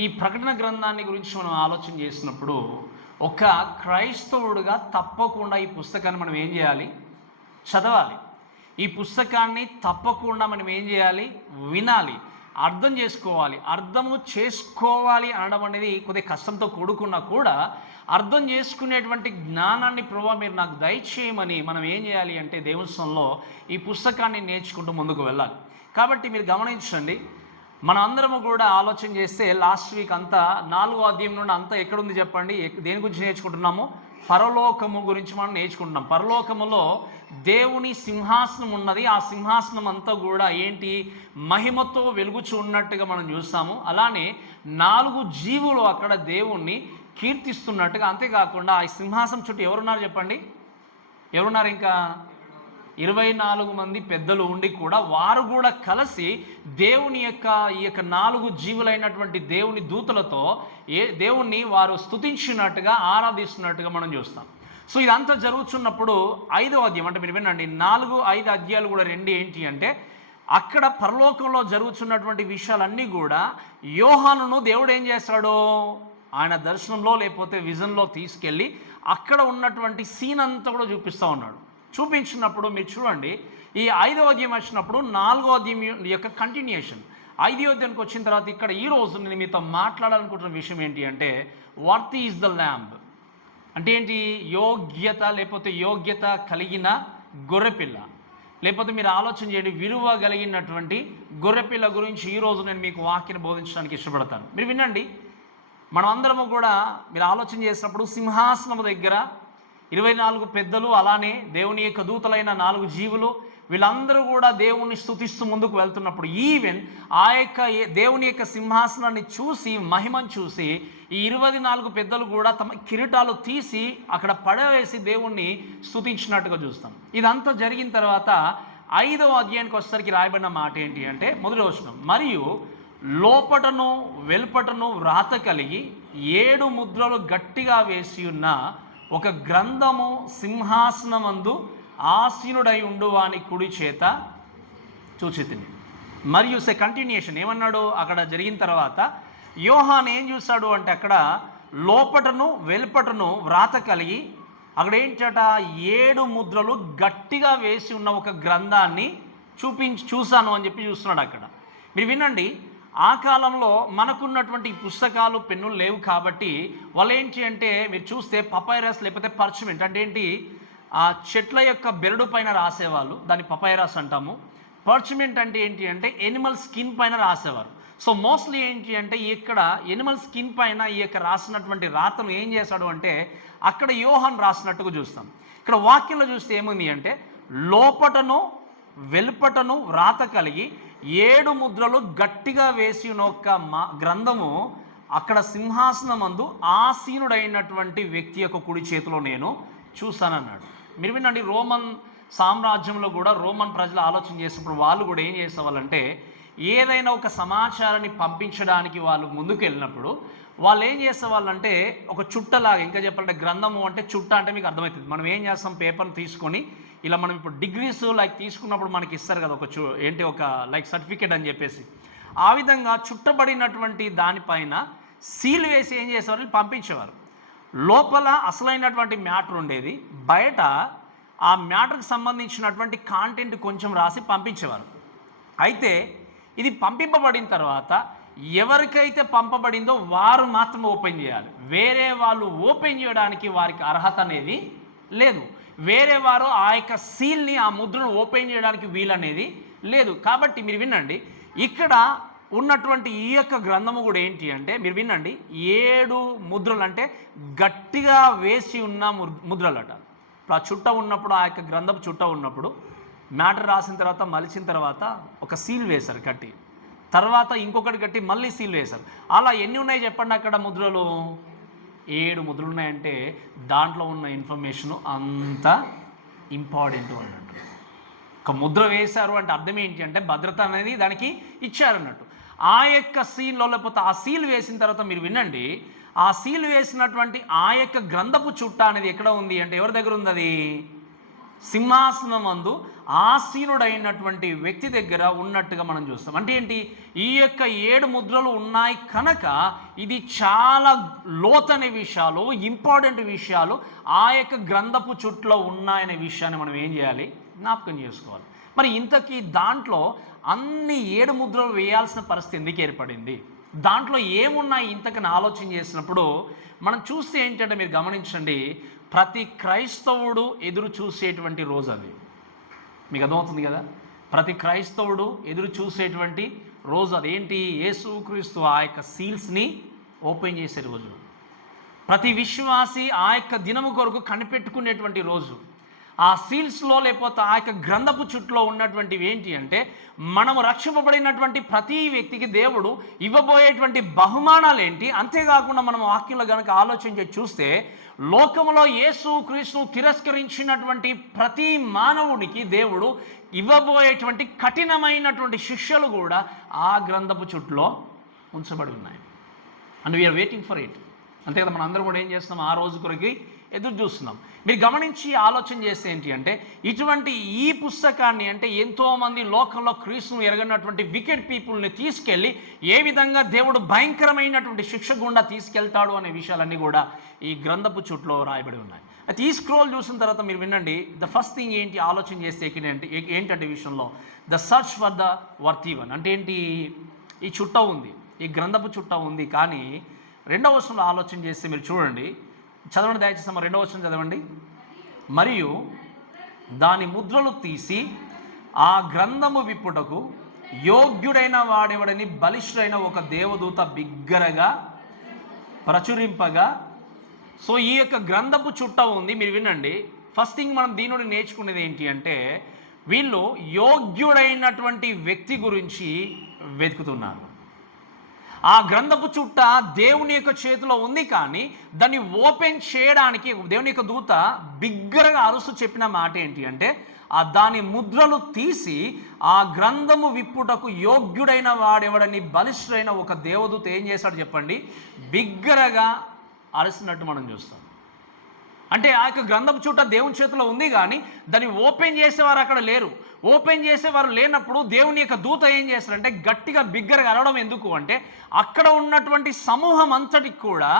ఈ ప్రకటన గ్రంథాన్ని గురించి మనం ఆలోచన చేసినప్పుడు ఒక క్రైస్తవుడుగా తప్పకుండా ఈ పుస్తకాన్ని మనం ఏం చేయాలి? చదవాలి. ఈ పుస్తకాన్ని తప్పకుండా మనం ఏం చేయాలి? వినాలి, అర్థం చేసుకోవాలి. అర్థము చేసుకోవాలి అనడం అనేది కొద్దిగా కష్టంతో కూడుకున్నా కూడా అర్థం చేసుకునేటువంటి జ్ఞానాన్ని ప్రభువా మీరు నాకు దయచేయమని మనం ఏం చేయాలి అంటే దేవుని సన్నిధిలో ఈ పుస్తకాన్ని నేర్చుకుంటూ ముందుకు వెళ్ళాలి. కాబట్టి మీరు గమనించండి, మనం అందరము కూడా ఆలోచన చేస్తే లాస్ట్ వీక్ అంతా 4వ అధ్యాయం నుండి అంతా ఎక్కడుంది చెప్పండి? దేని గురించి నేర్చుకుంటున్నాము? పరలోకము గురించి మనం నేర్చుకుంటున్నాం. పరలోకములో దేవుని సింహాసనం ఉన్నది. ఆ సింహాసనం అంతా కూడా ఏంటి? మహిమతో వెలుగుచూ ఉన్నట్టుగా మనం చూస్తాము. అలానే 4 జీవులు అక్కడ దేవుణ్ణి కీర్తిస్తున్నట్టుగా. అంతేకాకుండా ఆ సింహాసనం చుట్టూ ఎవరున్నారు చెప్పండి? ఎవరున్నారు? ఇంకా 24 మంది పెద్దలు ఉండి కూడా వారు కూడా కలిసి దేవుని ఈ యొక్క 4 జీవులైనటువంటి దేవుని దూతలతో దేవుణ్ణి వారు స్తుతించినట్టుగా ఆరాధిస్తున్నట్టుగా మనం చూస్తాం. సో ఇదంతా జరుగుతున్నప్పుడు 5వ అధ్యాయం అంటే మీరు వినండి, 4, 5 అధ్యాయాలు కూడా రెండు ఏంటి అంటే అక్కడ పరలోకంలో జరుగుతున్నటువంటి విషయాలన్నీ కూడా యోహానును దేవుడు ఏం చేస్తాడు? ఆయన దర్శనంలో లేకపోతే విజన్లో తీసుకెళ్ళి అక్కడ ఉన్నటువంటి సీన్ అంతా కూడా చూపిస్తూ ఉన్నాడు. చూపించినప్పుడు మీరు చూడండి, ఈ 5వ అధ్యాయం వచ్చినప్పుడు 4వ అధ్యాయం యొక్క కంటిన్యూషన్. 5వ అధ్యాయానికి వచ్చిన తర్వాత ఇక్కడ ఈరోజు నేను మీతో మాట్లాడాలనుకుంటున్న విషయం ఏంటి అంటే వర్తీ ఈజ్ ద ల్యాంబ్ అంటే ఏంటి? యోగ్యత లేకపోతే యోగ్యత కలిగిన గొర్రెపిల్ల, లేకపోతే మీరు ఆలోచన చేయండి, విలువ కలిగినటువంటి గొర్రెపిల్ల గురించి ఈరోజు నేను మీకు వాక్యాన్ని బోధించడానికి ఇష్టపడతాను. మీరు వినండి, మనం అందరము కూడా మీరు ఆలోచన చేసినప్పుడు సింహాసనం దగ్గర 24 పెద్దలు, అలానే దేవుని యొక్క దూతలైన 4 జీవులు, వీళ్ళందరూ కూడా దేవుణ్ణి స్తుతిస్తూ ముందుకు వెళ్తున్నప్పుడు ఈవెన్ ఆ యొక్క దేవుని యొక్క సింహాసనాన్ని చూసి, మహిమను చూసి ఈ 24 పెద్దలు కూడా తమ కిరీటాలు తీసి అక్కడ పడవేసి దేవుణ్ణి స్తుతించినట్టుగా చూస్తాం. ఇదంతా జరిగిన తర్వాత 5వ అధ్యాయానికి వచ్చేసరికి రాయబడిన మాట ఏంటి అంటే మొదటి వచనం, మరియు లోపటను వెలుపటను వ్రాత కలిగి 7 ముద్రలు గట్టిగా వేసి ఉన్న ఒక గ్రంథము సింహాసనమందు ఆసీనుడై ఉండు వాని కుడి చేత చూచితిని. మరియు కంటిన్యూషన్ ఏమన్నాడు? అక్కడ జరిగిన తర్వాత యోహాను ఏం చూశాడు అంటే అక్కడ లోపటను వెలుపటను వ్రాత కలిగి అక్కడ ఏంటట? 7 ముద్రలు గట్టిగా వేసి ఉన్న ఒక గ్రంథాన్ని చూశాను అని చెప్పి చూస్తున్నాడు అక్కడ. మీరు వినండి, ఆ కాలంలో మనకున్నటువంటి పుస్తకాలు, పెన్నులు లేవు కాబట్టి వాళ్ళు ఏంటి అంటే మీరు చూస్తే పపైరస్ లేకపోతే పర్చ్మెంట్ అంటే ఏంటి? ఆ చెట్ల యొక్క బెరడు పైన రాసేవాళ్ళు, దాన్ని పపైరస్ అంటాము. పర్చ్మెంట్ అంటే ఏంటి అంటే ఎనిమల్ స్కిన్ పైన రాసేవారు. సో మోస్ట్లీ ఏంటి అంటే ఇక్కడ ఎనిమల్ స్కిన్ పైన ఈ యొక్క రాసినటువంటి రాతను ఏం చేశాడు అంటే అక్కడ యోహాను రాసినట్టుగా చూస్తాం. ఇక్కడ వాక్యంలో చూస్తే ఏముంది అంటే లోపటను వెలుపటను వ్రాత కలిగి 7 ముద్రలు గట్టిగా వేసి ఒక గ్రంథము అక్కడ సింహాసనమందు ఆసీనుడైనటువంటి వ్యక్తి యొక్క కుడి చేతిలో నేను చూశానన్నాడు. మీరు వినండి, రోమన్ సామ్రాజ్యంలో కూడా రోమన్ ప్రజలు ఆలోచన చేసినప్పుడు వాళ్ళు కూడా ఏం చేసేవాళ్ళంటే ఏదైనా ఒక సమాచారాన్ని పంపించడానికి వాళ్ళు ముందుకు వెళ్ళినప్పుడు వాళ్ళు ఏం చేసేవాళ్ళంటే ఒక చుట్టలాగా, ఇంకా చెప్పాలంటే గ్రంథము అంటే చుట్ట అంటే మీకు అర్థమవుతుంది. మనం ఏం చేస్తాం? పేపర్ని తీసుకొని ఇలా మనం ఇప్పుడు డిగ్రీస్ లైక్ తీసుకున్నప్పుడు మనకి ఇస్తారు కదా ఒక లైక్ సర్టిఫికేట్ అని చెప్పేసి, ఆ విధంగా చుట్టబడినటువంటి దానిపైన సీల్ వేసి ఏం చేసేవారు? పంపించేవారు. లోపల అసలైనటువంటి మ్యాటర్ ఉండేది, బయట ఆ మ్యాటర్కి సంబంధించినటువంటి కాంటెంట్ కొంచెం రాసి పంపించేవారు. అయితే ఇది పంపింపబడిన తర్వాత ఎవరికైతే పంపబడిందో వారు మాత్రం ఓపెన్ చేయాలి. వేరే వాళ్ళు ఓపెన్ చేయడానికి వారికి అర్హత అనేది లేదు. వేరే వారు ఆ యొక్క సీల్ని, ఆ ముద్రను ఓపెన్ చేయడానికి వీలనేది లేదు. కాబట్టి మీరు వినండి, ఇక్కడ ఉన్నటువంటి ఈ యొక్క గ్రంథము కూడా ఏంటి అంటే మీరు వినండి, 7 ముద్రలు అంటే గట్టిగా వేసి ఉన్న ముద్రలట. ఆ చుట్ట ఉన్నప్పుడు, ఆ యొక్క గ్రంథపు చుట్ట ఉన్నప్పుడు మ్యాటర్ రాసిన తర్వాత మలిచిన తర్వాత ఒక సీల్ వేశారు కట్టి, తర్వాత ఇంకొకటి కట్టి మళ్ళీ సీల్ వేశారు. అలా ఎన్ని ఉన్నాయి చెప్పండి అక్కడ ముద్రలు? 7 ముద్రలు ఉన్నాయంటే దాంట్లో ఉన్న ఇన్ఫర్మేషను అంత ఇంపార్టెంట్ అన్నట్టు. ఒక ముద్ర వేశారు అంటే అర్థం ఏంటి అంటే భద్రత అనేది దానికి ఇచ్చారన్నట్టు. ఆ యొక్క సీల్లో లేకపోతే ఆ సీల్ వేసిన తర్వాత మీరు వినండి, ఆ సీల్ వేసినటువంటి ఆ యొక్క గ్రంథపు చుట్ట అనేది ఎక్కడ ఉంది అంటే ఎవరి దగ్గర ఉంది? అది సింహాసనం అందు ఆసీనుడైనటువంటి వ్యక్తి దగ్గర ఉన్నట్టుగా మనం చూస్తాం. అంటే ఏంటి, ఈ యొక్క 7 ముద్రలు ఉన్నాయి కనుక ఇది చాలా లోతైన విషయాలు, ఇంపార్టెంట్ విషయాలు ఆ యొక్క గ్రంథపు చుట్టలో ఉన్నాయనే విషయాన్ని మనం ఏం చేయాలి, జ్ఞాపకం చేసుకోవాలి. మరి ఇంతకీ దాంట్లో అన్ని 7 ముద్రలు వేయాల్సిన పరిస్థితి ఎందుకు ఏర్పడింది, దాంట్లో ఏమున్నాయి ఇంతకని ఆలోచన చేసినప్పుడు మనం చూస్తే ఏంటంటే, మీరు గమనించండి, ప్రతి క్రైస్తవుడు ఎదురు చూసేటువంటి రోజు అది. మీకు అర్థమవుతుంది కదా, ప్రతి క్రైస్తవుడు ఎదురు చూసేటువంటి రోజు అదేంటి, యేసుక్రీస్తు ఆ యొక్క సీల్స్ని ఓపెన్ చేసే రోజు. ప్రతి విశ్వాసి ఆ యొక్క దినము కొరకు కనిపెట్టుకునేటువంటి రోజు. ఆ సీల్స్లో లేకపోతే ఆ యొక్క గ్రంథపు చుట్టలో ఉన్నటువంటివి ఏంటి అంటే, మనము రక్షింపబడినటువంటి ప్రతి వ్యక్తికి దేవుడు ఇవ్వబోయేటువంటి బహుమానాలు ఏంటి. అంతేకాకుండా మనం వాక్యంలో కనుక ఆలోచించి చూస్తే, లోకములో యేసుక్రీస్తును తిరస్కరించినటువంటి ప్రతి మానవునికి దేవుడు ఇవ్వబోయేటువంటి కఠినమైనటువంటి శిక్షలు కూడా ఆ గ్రంథపు చుట్టలో ఉంచబడి ఉన్నాయి. And we are waiting for it. అంతే కదా, మనం అందరం కూడా ఏం చేస్తున్నాం, ఆ రోజు కొరకు ఎదురు చూస్తున్నాం. మీరు గమనించి ఆలోచన చేస్తే ఏంటి అంటే, ఇటువంటి ఈ పుస్తకాన్ని అంటే ఎంతోమంది లోకంలో క్రీస్తును ఎరగనటువంటి వికెట్ పీపుల్ని తీసుకెళ్ళి ఏ విధంగా దేవుడు భయంకరమైనటువంటి శిక్ష గుండా తీసుకెళ్తాడు అనే విషయాలన్నీ కూడా ఈ గ్రంథపు చుట్టలో రాయబడి ఉన్నాయి. అయితే ఈ స్క్రోల్ చూసిన తర్వాత మీరు వినండి, ద ఫస్ట్ థింగ్ ఏంటి ఆలోచన చేస్తే ఏంటంటే విషయంలో, the search for the worthy one. అంటే ఏంటి, ఈ చుట్ట ఉంది, ఈ గ్రంథపు చుట్ట ఉంది, కానీ రెండవ వచనంలో ఆలోచన చేస్తే మీరు చూడండి, చదవండి దయచేసి, 2వ వచనం చదవండి. మరియు దాని ముద్రలు తీసి ఆ గ్రంథము విప్పుటకు యోగ్యుడైన వాడెవడని బలిష్ఠుడైన ఒక దేవదూత బిగ్గరగా ప్రచురింపగా. సో ఈ యొక్క గ్రంథపు చుట్ట ఉంది, మీరు వినండి. ఫస్ట్ థింగ్ మనం దీని నుండి నేర్చుకునేది ఏంటి అంటే, వీళ్ళు యోగ్యుడైనటువంటి వ్యక్తి గురించి వెతుకుతున్నారు. ఆ గ్రంథపు చుట్ట దేవుని యొక్క చేతిలో ఉంది, కానీ దాన్ని ఓపెన్ చేయడానికి దేవుని యొక్క దూత బిగ్గరగా అరుస్తూ చెప్పిన మాట ఏంటి అంటే, దాని ముద్రలు తీసి ఆ గ్రంథము విప్పుటకు యోగ్యుడైన వాడెవడని బలిష్ఠుడైన ఒక దేవదూత ఏం చేశాడు చెప్పండి, బిగ్గరగా అరుస్తున్నట్టు మనం చూస్తాం. అంటే ఆ యొక్క గ్రంథపు చుట్ట దేవుని చేతిలో ఉంది, కానీ దాన్ని ఓపెన్ చేసేవారు అక్కడ లేరు. ఓపెన్ చేసేవారు లేనప్పుడు దేవుని యొక్క దూత ఏం చేస్తారంటే, గట్టిగా బిగ్గరగా అరవడం ఎందుకు అంటే, అక్కడ ఉన్నటువంటి సమూహం అంతటికి కూడా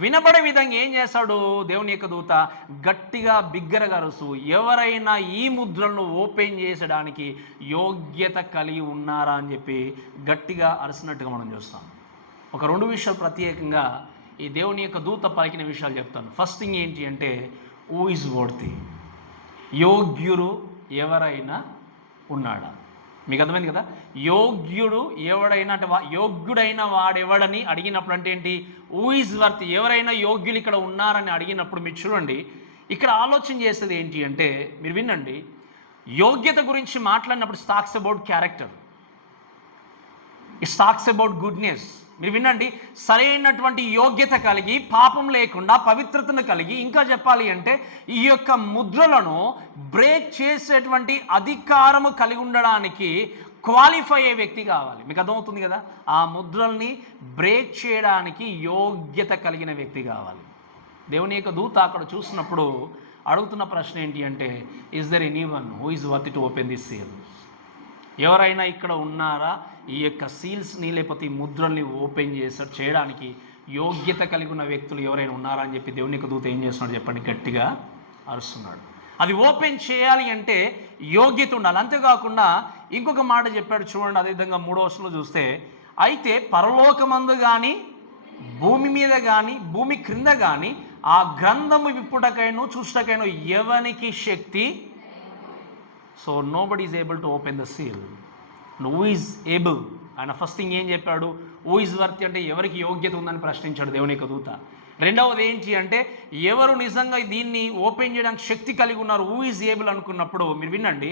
వినబడే విధంగా ఏం చేస్తాడు దేవుని యొక్క దూత, గట్టిగా బిగ్గరగా అరుస్తూ ఎవరైనా ఈ ముద్రలను ఓపెన్ చేసడానికి యోగ్యత కలిగి ఉన్నారా అని చెప్పి గట్టిగా అరుస్తున్నట్టుగా మనం చూస్తాం. ఒక 2 విషయాలు ప్రత్యేకంగా ఈ దేవుని యొక్క దూత పలికిన విషయాలు చెప్తాను. ఫస్ట్ థింగ్ ఏంటి అంటే, హూ ఈజ్ వర్తీ, యోగ్యుడు ఎవరైనా ఉన్నాడా. మీకు అర్థమైంది కదా, యోగ్యుడు ఎవడైనా అంటే యోగ్యుడైన వాడెవడని అడిగినప్పుడు అంటే ఏంటి, హూ ఈజ్ వర్తీ, ఎవరైనా యోగ్యులు ఇక్కడ ఉన్నారని అడిగినప్పుడు మీరు చూడండి, ఇక్కడ ఆలోచన చేసేది ఏంటి అంటే, మీరు వినండి, యోగ్యత గురించి మాట్లాడినప్పుడు talks about character, it's talks about goodness. మీరు వినండి, సరైనటువంటి యోగ్యత కలిగి, పాపం లేకుండా పవిత్రతను కలిగి, ఇంకా చెప్పాలి అంటే ఈ యొక్క ముద్రలను బ్రేక్ చేసేటువంటి అధికారము కలిగి ఉండడానికి క్వాలిఫై అయ్యే వ్యక్తి కావాలి. మీకు అర్థమవుతుంది కదా, ఆ ముద్రల్ని బ్రేక్ చేయడానికి యోగ్యత కలిగిన వ్యక్తి కావాలి. దేవుని యొక్క దూత అక్కడ చూసినప్పుడు అడుగుతున్న ప్రశ్న ఏంటి అంటే, is there anyone who is worthy to open this seal, ఎవరైనా ఇక్కడ ఉన్నారా ఈ యొక్క సీల్స్ని లేకపోతే ఈ ముద్రల్ని ఓపెన్ చేయడానికి యోగ్యత కలిగి ఉన్న వ్యక్తులు ఎవరైనా ఉన్నారా అని చెప్పి దేవుని యొక్క దూత ఏం చేస్తున్నాడు చెప్పండి, గట్టిగా అరుస్తున్నాడు. అది ఓపెన్ చేయాలి అంటే యోగ్యత ఉండాలి. అంతేకాకుండా ఇంకొక మాట చెప్పాడు చూడండి, అదేవిధంగా 3వ వచనంలో చూస్తే, అయితే పరలోకమందు కానీ భూమి మీద కానీ భూమి క్రింద కానీ ఆ గ్రంథము విప్పుటకైనా చూచుటకైనా ఎవనికి శక్తి. So nobody is able to open the seal. Who is able, ఆయన ఫస్ట్ థింగ్ ఏం చెప్పాడు, హూ ఈజ్ వర్తీ అంటే ఎవరికి యోగ్యత ఉందని ప్రశ్నించాడు దేవుని యొక్క దూత. రెండవది ఏంటి అంటే, ఎవరు నిజంగా దీన్ని ఓపెన్ చేయడానికి శక్తి కలిగి ఉన్నారు, హూ ఈజ్ ఏబుల్ అనుకున్నప్పుడు మీరు వినండి,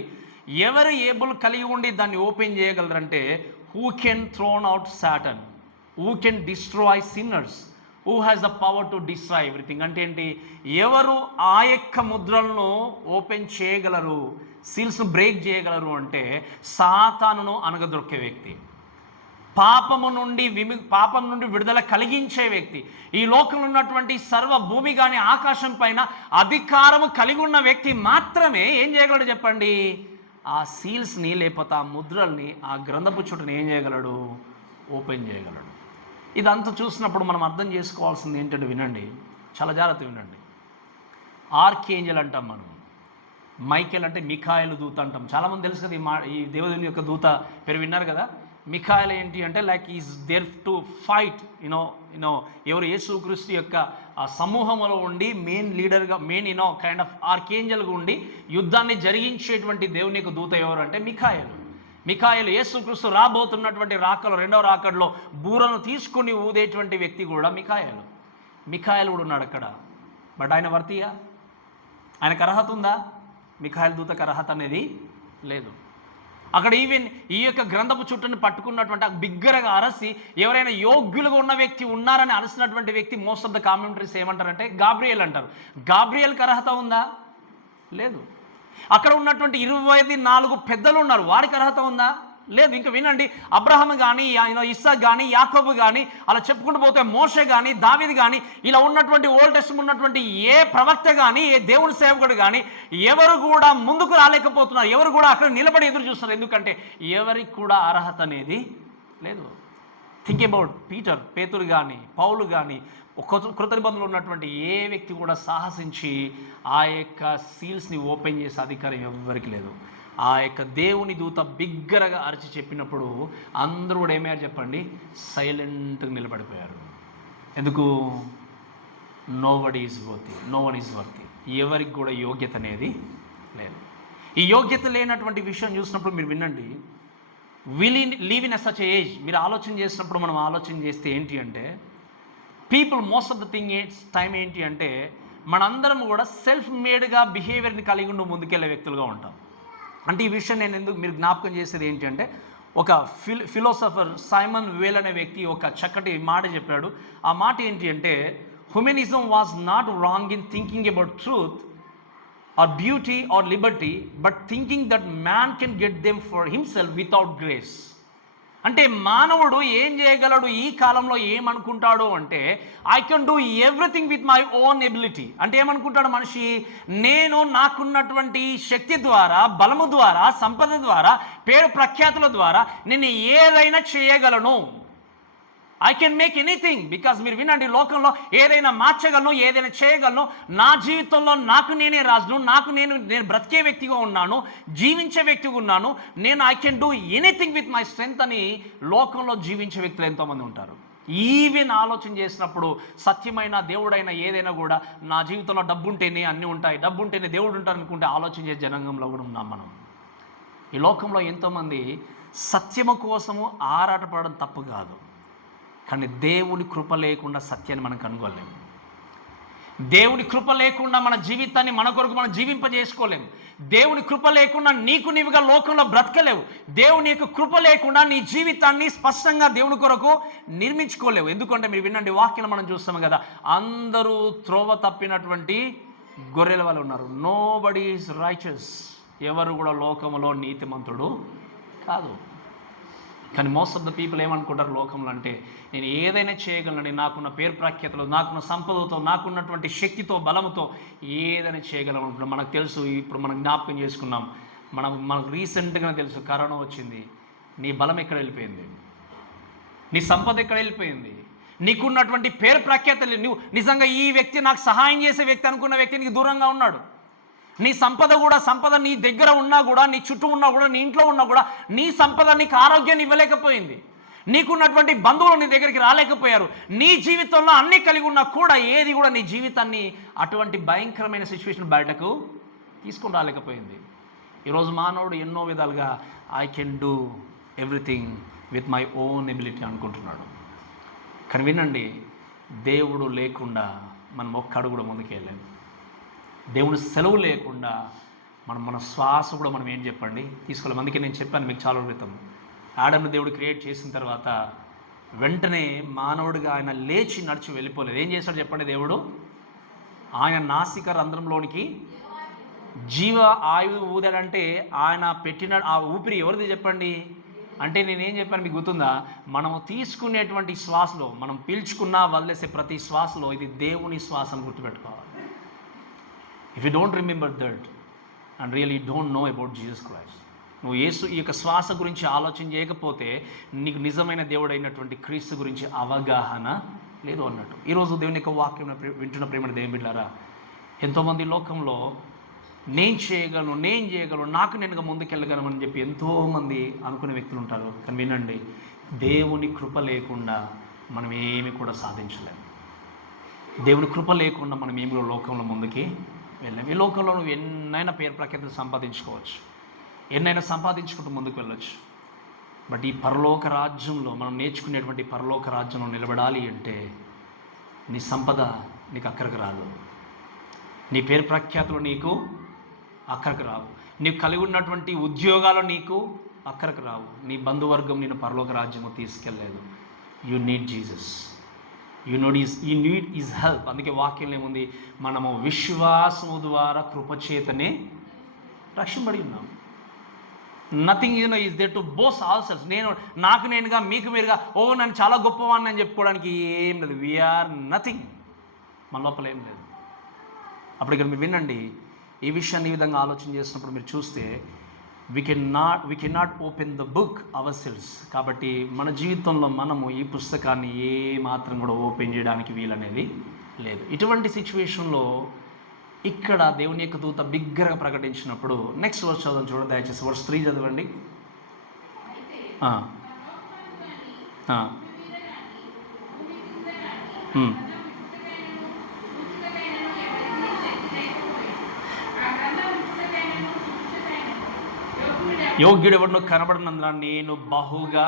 ఎవరు ఏబుల్ కలిగి ఉండి దాన్ని ఓపెన్ చేయగలరంటే, who can thrown out Satan, who can destroy sinners, who has the power to destroy everything. అంటే ఏంటి, ఎవరు ఆ యొక్క ముద్రలను ఓపెన్ చేయగలరు, సీల్స్ను బ్రేక్ చేయగలరు అంటే సాతానును అనగదొక్కే వ్యక్తి, పాపం నుండి విడుదల కలిగించే వ్యక్తి, ఈ లోకంలో ఉన్నటువంటి సర్వ భూమి కానీ ఆకాశం పైన అధికారము కలిగి ఉన్న వ్యక్తి మాత్రమే ఏం చేయగలడు చెప్పండి, ఆ సీల్స్ని లేకపోతే ఆ ముద్రల్ని, ఆ గ్రంథపు చుట్టని ఏం చేయగలడు? ఓపెన్ చేయగలడు. ఇదంతా చూసినప్పుడు మనం అర్థం చేసుకోవాల్సింది ఏంటంటే, వినండి, చాలా జాగ్రత్త వినండి. ఆర్కేంజల్ అంటాం మనం, మైకేల్ అంటే మిఖాయేలు దూత అంటాం. చాలామంది తెలుసు కదా ఈ దేవుని యొక్క దూత పేరు విన్నారు కదా. మిఖాయేల్ ఏంటి అంటే like is there to fight you know ఎవరు యేసుక్రీస్తు యొక్క ఆ సమూహంలో ఉండి మెయిన్ లీడర్గా, మెయిన్ కైండ్ ఆఫ్ ఆర్కేంజల్గా ఉండి యుద్ధాన్ని జరిగించేటువంటి దేవుని యొక్క దూత ఎవరు అంటే మిఖాయేలు యేసుక్రీస్తు రాబోతున్నటువంటి రాకలో, రెండవ రాకడలో బూరను తీసుకుని ఊదేటువంటి వ్యక్తి కూడా మిఖాయేలు కూడా ఉన్నాడు అక్కడ. బట్ ఆయన వర్తియా? ఆయనకు అర్హత ఉందా? మిఖాయేలు దూతకు అర్హత అనేది లేదు. అక్కడ ఈవెన్ ఈ యొక్క గ్రంథపు చుట్టూని పట్టుకున్నటువంటి బిగ్గరగా అరసి ఎవరైనా యోగ్యులుగా ఉన్న వ్యక్తి ఉన్నారని అలసినటువంటి వ్యక్తి మోస్ట్ ఆఫ్ ద కామెంటరీస్ ఏమంటారంటే గాబ్రియల్ అంటారు. గాబ్రియల్కి అర్హత ఉందా? లేదు. అక్కడ ఉన్నటువంటి 24 పెద్దలు ఉన్నారు, వారికి అర్హత ఉందా? లేదు. ఇంకా వినండి, అబ్రహాం కానీ, ఇస్సాక్ కానీ, యాకోబు కానీ, అలా చెప్పుకుంటూ పోతే మోషే కానీ, దావీదు కానీ, ఇలా ఉన్నటువంటి ఓల్డ్ టెస్టమెంట్ ఉన్నటువంటి ఏ ప్రవక్త కానీ, ఏ దేవుని సేవకుడు కానీ ఎవరు కూడా ముందుకు రాలేకపోతున్నారు. ఎవరు కూడా అక్కడ నిలబడి ఎదురు చూస్తున్నారు. ఎందుకంటే ఎవరికి కూడా అర్హత అనేది లేదు. థింక్ అబౌట్ పేతురు కానీ, పౌలు కానీ, కృత నిబంధనలో ఉన్నటువంటి ఏ వ్యక్తి కూడా సాహసించి ఆ యొక్క సీల్స్ని ఓపెన్ చేసే అధికారం ఎవరికి లేదు. ఆ యొక్క దేవుని దూత బిగ్గరగా అరిచి చెప్పినప్పుడు అందరూ కూడా ఏమయ్యారు చెప్పండి? సైలెంట్గా నిలబడిపోయారు. ఎందుకు? No one is worthy. ఎవరికి కూడా యోగ్యత అనేది లేదు. ఈ యోగ్యత లేనటువంటి విషయం చూసినప్పుడు మీరు వినండి, లివ్ ఇన్ సచ్ ఏజ్. మీరు ఆలోచన చేసినప్పుడు మనం ఆలోచన చేస్తే ఏంటి అంటే, people most of the time ఏంటి అంటే, మనందరం కూడా సెల్ఫ్ మేడ్గా బిహేవియర్ని కలిగి ఉండి ముందుకెళ్ళే వ్యక్తులుగా ఉంటాం. అంటే ఈ విషయం నేను ఎందుకు మీరు జ్ఞాపకం చేసేది ఏంటి అంటే, ఒక ఫిలోసఫర్ సైమన్ వేల్ అనే వ్యక్తి ఒక చక్కటి మాట చెప్పాడు. ఆ మాట ఏంటి అంటే, humanism was not wrong in thinking about truth or beauty or liberty, but thinking that man can get them for himself without grace. అంటే మానవుడు ఏం చేయగలడు, ఈ కాలంలో ఏమనుకుంటాడు అంటే, I can do everything with my own ability. అంటే ఏమనుకుంటాడు మనిషి? నేను నాకున్నటువంటి శక్తి ద్వారా, బలము ద్వారా, సంపద ద్వారా, పేరు ప్రఖ్యాతుల ద్వారా నేను ఏదైనా చేయగలను. I can make anything. Because మీరు వినండి, లోకంలో ఏదైనా మార్చగలను, ఏదైనా చేయగలను. నా జీవితంలో నాకు నేనే రాజును, నేను బ్రతికే వ్యక్తిగా ఉన్నాను, జీవించే వ్యక్తిగా ఉన్నాను. I can do anything with my strength అని లోకంలో జీవించే వ్యక్తులు ఎంతోమంది ఉంటారు. ఈవెన్ ఆలోచన చేసినప్పుడు సత్యమైన దేవుడైనా ఏదైనా కూడా నా జీవితంలో డబ్బు ఉంటేనే అన్నీ ఉంటాయి, డబ్బు ఉంటేనే దేవుడు ఉంటారు అనుకుంటే ఆలోచన చేసే జనాంగంలో కూడా ఉన్నాం మనం. ఈ లోకంలో ఎంతోమంది సత్యము కోసము ఆరాటపడడం తప్పు కాదు, కానీ దేవుని కృప లేకుండా సత్యాన్ని మనం కనుగొనలేము. దేవుని కృప లేకుండా మన జీవితాన్ని మన కొరకు మనం జీవింపజేసుకోలేము. దేవుని కృప లేకుండా నీవుగా లోకంలో బ్రతకలేవు. దేవుని యొక్క కృప లేకుండా నీ జీవితాన్ని స్పష్టంగా దేవుని కొరకు నిర్మించుకోలేవు. ఎందుకంటే మీరు వినండి, వాక్యం మనం చూస్తాము కదా, అందరూ త్రోవ తప్పినటువంటి గొర్రెల వాళ్ళు ఉన్నారు. Nobody is righteous. ఎవరు కూడా లోకంలో నీతిమంతుడు కాదు. కానీ మోస్ట్ ఆఫ్ ద పీపుల్ ఏమనుకుంటారు లోకంలో అంటే, నేను ఏదైనా చేయగలను, నాకున్న పేరు ప్రఖ్యాతలు, నాకున్న సంపదతో, నాకున్నటువంటి శక్తితో, బలంతో ఏదైనా చేయగలను అనుకుంటున్నాం. మనకు తెలుసు, ఇప్పుడు మనం జ్ఞాపకం చేసుకున్నాం, మనకు రీసెంట్గా తెలుసు, కరోనా వచ్చింది. నీ బలం ఎక్కడ వెళ్ళిపోయింది? నీ సంపద ఎక్కడ వెళ్ళిపోయింది? నీకున్నటువంటి పేరు ప్రఖ్యాతలు, నువ్వు నిజంగా ఈ వ్యక్తి నాకు సహాయం చేసే వ్యక్తి అనుకున్న వ్యక్తి నీకు దూరంగా ఉన్నాడు. నీ సంపద నీ దగ్గర ఉన్నా కూడా, నీ చుట్టూ ఉన్నా కూడా, నీ ఇంట్లో ఉన్నా కూడా, నీ సంపద నీకు ఆరోగ్యాన్ని ఇవ్వలేకపోయింది. నీకున్నటువంటి బంధువులు నీ దగ్గరికి రాలేకపోయారు. నీ జీవితంలో అన్నీ కలిగి ఉన్నా కూడా ఏది కూడా నీ జీవితాన్ని అటువంటి భయంకరమైన సిచ్యువేషన్ బయటకు తీసుకొని రాలేకపోయింది. ఈరోజు మానవుడు ఎన్నో విధాలుగా I can do everything with my own ability అనుకుంటున్నాడు. కానీ వినండి, దేవుడు లేకుండా మనం ఒక్క అడుగు కూడా ముందుకు వెళ్ళలేము. దేవుని సెలవు లేకుండా మన శ్వాస కూడా మనం ఏం చెప్పండి తీసుకోలేము. అందుకే నేను చెప్పాను మీకు చాలా క్రితం, ఆడమ్ని దేవుడు క్రియేట్ చేసిన తర్వాత వెంటనే మానవుడిగా ఆయన లేచి నడిచి వెళ్ళిపోలేదు. ఏం చేశాడు చెప్పండి? దేవుడు ఆయన నాసిక రంధ్రంలోనికి జీవ ఆయువు ఊదాడంటే ఆయన పెట్టిన ఆ ఊపిరి ఎవరిది చెప్పండి? అంటే నేనేం చెప్పాను మీకు గుర్తుందా? మనము తీసుకునేటువంటి శ్వాసలో, మనం పీల్చుకున్నా వదిలేసే ప్రతి శ్వాసలో ఇది దేవుని శ్వాసను గుర్తుపెట్టుకోవాలి. If you don't remember that and really don't know about Jesus Christ, నువ్వు యేసు ఈ యొక్క శ్వాస గురించి ఆలోచన చేయకపోతే నీకు నిజమైన దేవుడైనటువంటి క్రీస్తు గురించి అవగాహన లేదు అన్నట్టు. ఈరోజు దేవుని యొక్క వాక్యం వింటున్న ప్రేమ దేవుని బిడ్డలారా, ఎంతోమంది లోకంలో నేను చేయగలను, నాకు నేనుగా ముందుకెళ్ళగలను అని చెప్పి ఎంతోమంది అనుకునే వ్యక్తులు ఉంటారు. కానీ వినండి, దేవుని కృప లేకుండా మనం ఏమి కూడా సాధించలేము. దేవుని కృప లేకుండా మనం ఏమి కూడా లోకంలో ముందుకి వెళ్ళాము. ఈ లోకంలో నువ్వు ఎన్నైనా పేరు ప్రఖ్యాతులు సంపాదించుకోవచ్చు, ఎన్నైనా సంపాదించుకుంటూ ముందుకు వెళ్ళొచ్చు. బట్ ఈ పరలోక రాజ్యంలో మనం నేర్చుకునేటువంటి పరలోక రాజ్యంలో నిలబడాలి అంటే నీ సంపద నీకు అక్కడికి రాదు, నీ పేరు ప్రఖ్యాతులు నీకు అక్కడికి రావు, నీవు కలిగి ఉన్నటువంటి ఉద్యోగాలు నీకు అక్కడికి రావు, నీ బంధువర్గం నేను పరలోక రాజ్యము తీసుకెళ్ళలేదు. You need Jesus, you need is help. అందుకే వాక్యంలో ఏముంది, మనము విశ్వాసము ద్వారా కృపచేతనే రక్షింపబడి ఉన్నాము. Nothing is there to boast all self. నాకు నేనుగా మీకు మీరుగా నన్ను చాలా గొప్పవాడిని అని చెప్పుకోవడానికి ఏం లేదు. వీఆర్ నథింగ్, మన లోపల ఏం లేదు. అప్పుడు ఇక్కడ మీరు వినండి, ఈ విషయాన్ని ఈ విధంగా ఆలోచన చేసినప్పుడు మీరు చూస్తే we can not open the book ourselves. కాబట్టి మన జీవితంలో మనము ఈ పుస్తకాన్ని ఏ మాత్రం కూడా ఓపెన్ చేయడానికి వీలనేది లేదు. ఇటువంటి సిచ్యువేషన్లో ఇక్కడ దేవుని యొక్క దూత బిగ్గరగా ప్రకటించినప్పుడు నెక్స్ట్ వర్స్ చదవండి, చూడండి దయచేసి. వర్స్ 3 చదవండి. యోగ్యుడు ఎవరినో కనబడినందున నేను బహుగా,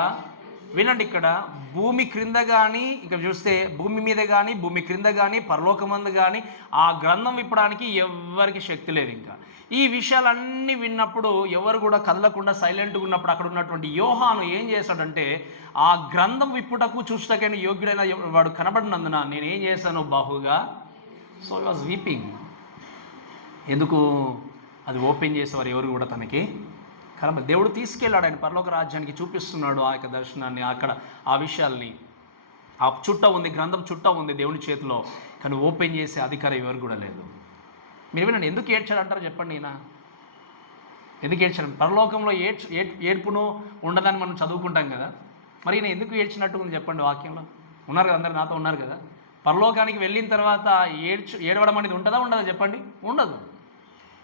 వినండి, ఇక్కడ భూమి క్రింద కానీ, ఇక్కడ చూస్తే భూమి మీద కానీ, భూమి క్రింద కానీ, పరలోకమందు కానీ ఆ గ్రంథం విప్పడానికి ఎవరికి శక్తి లేదు. ఇంకా ఈ విషయాలన్నీ విన్నప్పుడు ఎవరు కూడా కదలకుండా సైలెంట్గా ఉన్నప్పుడు అక్కడ ఉన్నటువంటి యోహాను ఏం చేశాడంటే, ఆ గ్రంథం విప్పుటకు చూస్తకైనా యోగ్యుడైన వాడు కనబడినందున నేను ఏం చేశాను, బహుగా. So I was weeping. ఎందుకు? అది ఓపెన్ చేసేవారు ఎవరు కూడా తనకి కనబడి, దేవుడు తీసుకెళ్ళాడు, ఆయన పరలోక రాజ్యానికి చూపిస్తున్నాడు ఆ యొక్క దర్శనాన్ని. అక్కడ ఆ విషయాల్ని, ఆ చుట్ట ఉంది, గ్రంథం చుట్ట ఉంది దేవుని చేతిలో, కానీ ఓపెన్ చేసే అధికారం ఎవరు కూడా లేదు. మీరు వినండి, ఎందుకు ఏడ్చాడంటారు చెప్పండి. ఈయన ఎందుకు ఏడ్చాడు? పరలోకంలో ఏడ్పును ఉండదని మనం చదువుకుంటాం కదా, మరి ఈయన ఎందుకు ఏడ్చినట్టు ఉంది చెప్పండి వాక్యంలో. ఉన్నారు కదా, అందరు నాతో ఉన్నారు కదా. పరలోకానికి వెళ్ళిన తర్వాత ఏడవడం అనేది ఉంటుందా ఉండదా చెప్పండి? ఉండదు.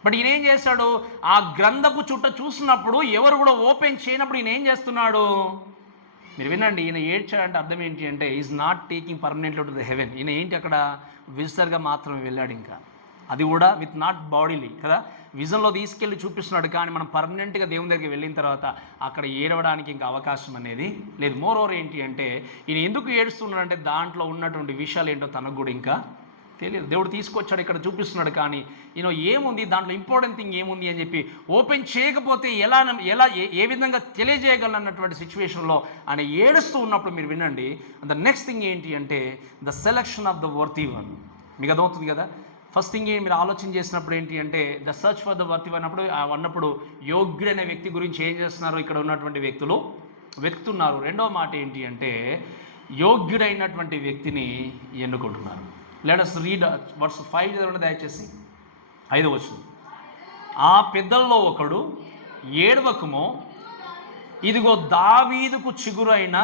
బట్ ఈయన ఏం చేశాడు, ఆ గ్రంథపు చుట్ట చూసినప్పుడు ఎవరు కూడా ఓపెన్ చేయనప్పుడు ఈయన ఏం చేస్తున్నాడు? మీరు వినండి, ఈయన ఏడ్చాడంటే అర్థం ఏంటి అంటే, is not taking permanently to the heaven. ఈయన ఏంటి, అక్కడ విజిటర్గా మాత్రమే వెళ్ళాడు. ఇంకా అది కూడా విత్ నాట్ బాడీలీ కదా, విజన్లో తీసుకెళ్ళి చూపిస్తున్నాడు. కానీ మనం పర్మనెంట్గా దేవుని దగ్గరికి వెళ్ళిన తర్వాత అక్కడ ఏడవడానికి ఇంకా అవకాశం అనేది లేదు. మోర్ ఓవర్ ఏంటి అంటే, ఈయన ఎందుకు ఏడుస్తున్నాడంటే దాంట్లో ఉన్నటువంటి విషయాలు ఏంటో తనకు కూడా ఇంకా తెలియదు. దేవుడు తీసుకొచ్చాడు, ఇక్కడ చూపిస్తున్నాడు, కానీ ఏముంది దాంట్లో, ఇంపార్టెంట్ థింగ్ ఏముంది అని చెప్పి ఓపెన్ చేయకపోతే ఎలా ఏ విధంగా తెలియజేయగలను అన్నటువంటి సిచ్యువేషన్లో ఆయన ఏడుస్తూ ఉన్నప్పుడు మీరు వినండి, ద నెక్స్ట్ థింగ్ ఏంటి అంటే the selection of the worthy one. మీకు అర్థమవుతుంది కదా. ఫస్ట్ థింగ్ మీరు ఆలోచన చేసినప్పుడు ఏంటి అంటే the search for the worthy one అన్నప్పుడు యోగ్యుడైన వ్యక్తి గురించి ఏం చేస్తున్నారు ఇక్కడ ఉన్నటువంటి వ్యక్తులు వెతుకుతున్నారు. రెండవ మాట ఏంటి అంటే యోగ్యుడైనటువంటి వ్యక్తిని ఎన్నుకుంటున్నారు. లెట్ us read verse 5 చదవండి దయచేసి. 5వ వచనం. ఆ పెద్దల్లో ఒకడు, ఏడవకము, ఇదిగో దావీదుకు చిగురైన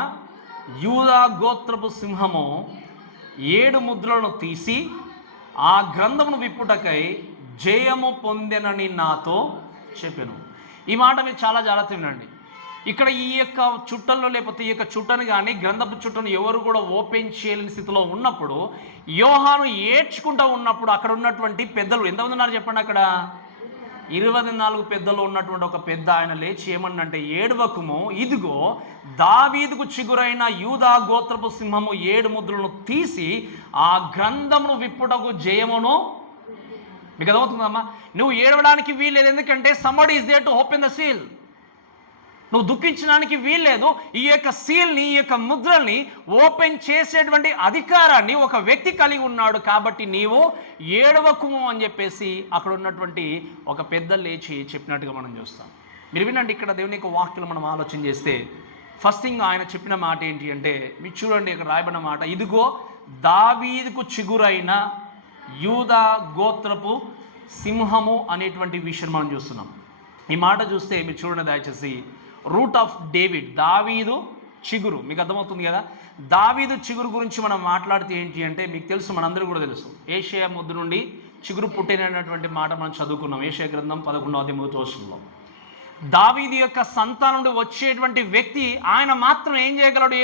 యూదా గోత్రపు సింహము 7 ముద్రలను తీసి ఆ గ్రంథమును విప్పుటకై జయము పొందెనని నాతో చెప్పాను. ఈ మాట మీరు చాలా జాగ్రత్త వినండి. ఇక్కడ ఈ యొక్క చుట్టల్లో, లేకపోతే ఈ యొక్క చుట్టను కానీ గ్రంథపు చుట్టను ఎవరు కూడా ఓపెన్ చేయలేని స్థితిలో ఉన్నప్పుడు, యోహాను ఏడ్చుకుంటూ ఉన్నప్పుడు అక్కడ ఉన్నటువంటి పెద్దలు ఎంతమంది ఉన్నారు చెప్పండి? అక్కడ 24 పెద్దలు ఉన్నటువంటి ఒక పెద్ద ఆయన లేచి ఏమన్నంటే, ఏడవకము, ఇదిగో దావీదుకు చిగురైన యూదా గోత్రపు సింహము 7 ముద్రలను తీసి ఆ గ్రంథమును విప్పుటకు జయమును. మీకు అర్థమవుతుందమ్మా? నువ్వు ఏడవడానికి వీల్లేదు, ఎందుకంటే somebody is there to open the seal. నువ్వు దుఃఖించడానికి వీల్లేదు. ఈ యొక్క సీల్ని, ఈ యొక్క ముద్రల్ని ఓపెన్ చేసేటువంటి అధికారాన్ని ఒక వ్యక్తి కలిగి ఉన్నాడు. కాబట్టి నీవు ఏడవకుము అని చెప్పేసి అక్కడ ఉన్నటువంటి ఒక పెద్ద లేచి చెప్పినట్టుగా మనం చూస్తాం. మీరు వినండి, ఇక్కడ దేవుని యొక్క వాక్యం మనం ఆలోచన చేస్తే ఫస్ట్ థింగ్ ఆయన చెప్పిన మాట ఏంటి అంటే, మీరు చూడండి ఇక్కడ రాయబడిన మాట, ఇదిగో దావీదుకు చిగురైన యూదా గోత్రపు సింహము అనేటువంటి విషయం మనం చూస్తున్నాం. ఈ మాట చూస్తే మీరు చూడండి దయచేసి, రూట్ ఆఫ్ డేవిడ్, దావీదు చిగురు. మీకు అర్థమవుతుంది కదా. దావీదు చిగురు గురించి మనం మాట్లాడితే ఏంటి అంటే, మీకు తెలుసు, మనందరూ కూడా తెలుసు, ఏషియా ముద్దు నుండి చిగురు పుట్టినటువంటి మాట మనం చదువుకున్నాం ఏషియా గ్రంథం 11వ అధ్యాయం 3వ వచనంలో. దావీదు యొక్క సంతానం నుండి వచ్చేటువంటి వ్యక్తి, ఆయన మాత్రం ఏం చేయగలడు,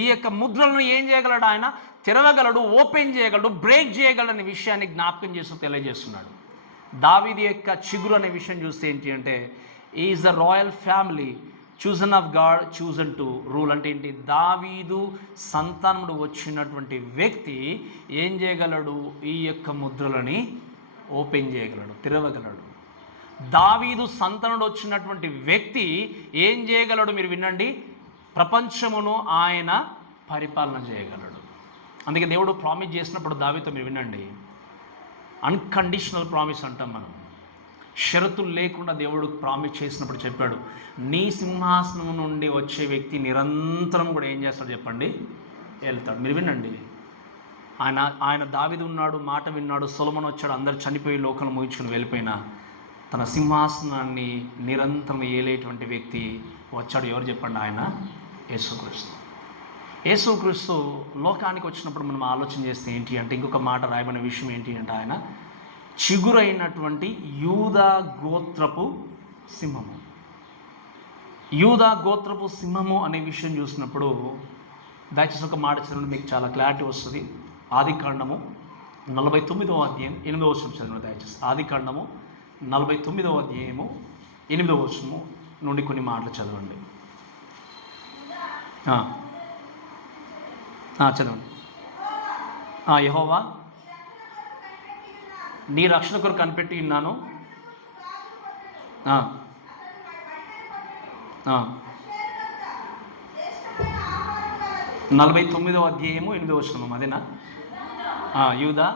ఈ యొక్క ముద్రలను ఏం చేయగలడు, ఆయన తెరవగలడు, ఓపెన్ చేయగలడు, బ్రేక్ చేయగలడు అనే విషయాన్ని జ్ఞాపకం చేస్తూ తెలియజేస్తున్నాడు. దావీదు యొక్క చిగురు అనే విషయం చూస్తే ఏంటి అంటే, is the royal family chosen of God chosen to rule. అంటే ఏంటి, దావీదు సంతానముడు వచ్చినటువంటి వ్యక్తి ఏం చేయగలడు, ఈ యొక్క ముద్రలని ఓపెన్ చేయగలడు, తెరవగలడు. దావీదు సంతానముడు వచ్చినటువంటి వ్యక్తి ఏం చేయగలడు, మీరు వినండి, ప్రపంచమును ఆయన పరిపాలన చేయగలడు. అందుకే దేవుడు ప్రామిస్ చేసినప్పుడు దావీదుతో, మీరు వినండి, అన్కండిషనల్ ప్రామిస్ అంటాం మనం, షరతులు లేకుండా దేవుడు ప్రామిస్ చేసినప్పుడు చెప్పాడు, నీ సింహాసనం నుండి వచ్చే వ్యక్తి నిరంతరం కూడా ఏం చేస్తాడు చెప్పండి, వెళ్తాడు. మీరు వినండి, ఆయన దావీదు ఉన్నాడు, మాట విన్నాడు, సొలొమోను వచ్చాడు, అందరు చనిపోయి లోకంలో ముగించుకుని వెళ్ళిపోయినా తన సింహాసనాన్ని నిరంతరం ఏలేటువంటి వ్యక్తి వచ్చాడు. ఎవరు చెప్పండి, ఆయన యేసుక్రీస్తు. యేసుక్రీస్తు లోకానికి వచ్చినప్పుడు మనం ఆలోచన చేస్తే ఏంటి అంటే, ఇంకొక మాట రాయబడిన విషయం ఏంటి అంటే, ఆయన చిగురైనటువంటి యూదా గోత్రపు సింహము. యూదా గోత్రపు సింహము అనే విషయం చూసినప్పుడు దయచేసి ఒక మాట చదవండి, మీకు చాలా క్లారిటీ వస్తుంది. ఆదికాండము 49వ అధ్యాయం 8వ వచనం చదవండి దయచేసి. ఆదికాండము 49వ అధ్యాయము 8వ వచనము నుండి కొన్ని మాటలు చదవండి. చదవండి. యెహోవా నీ రక్షణ కొరకు కనిపెట్టి ఉన్నాను. 49వ అధ్యాయము 8వ వచనం అదేనా? యూదా,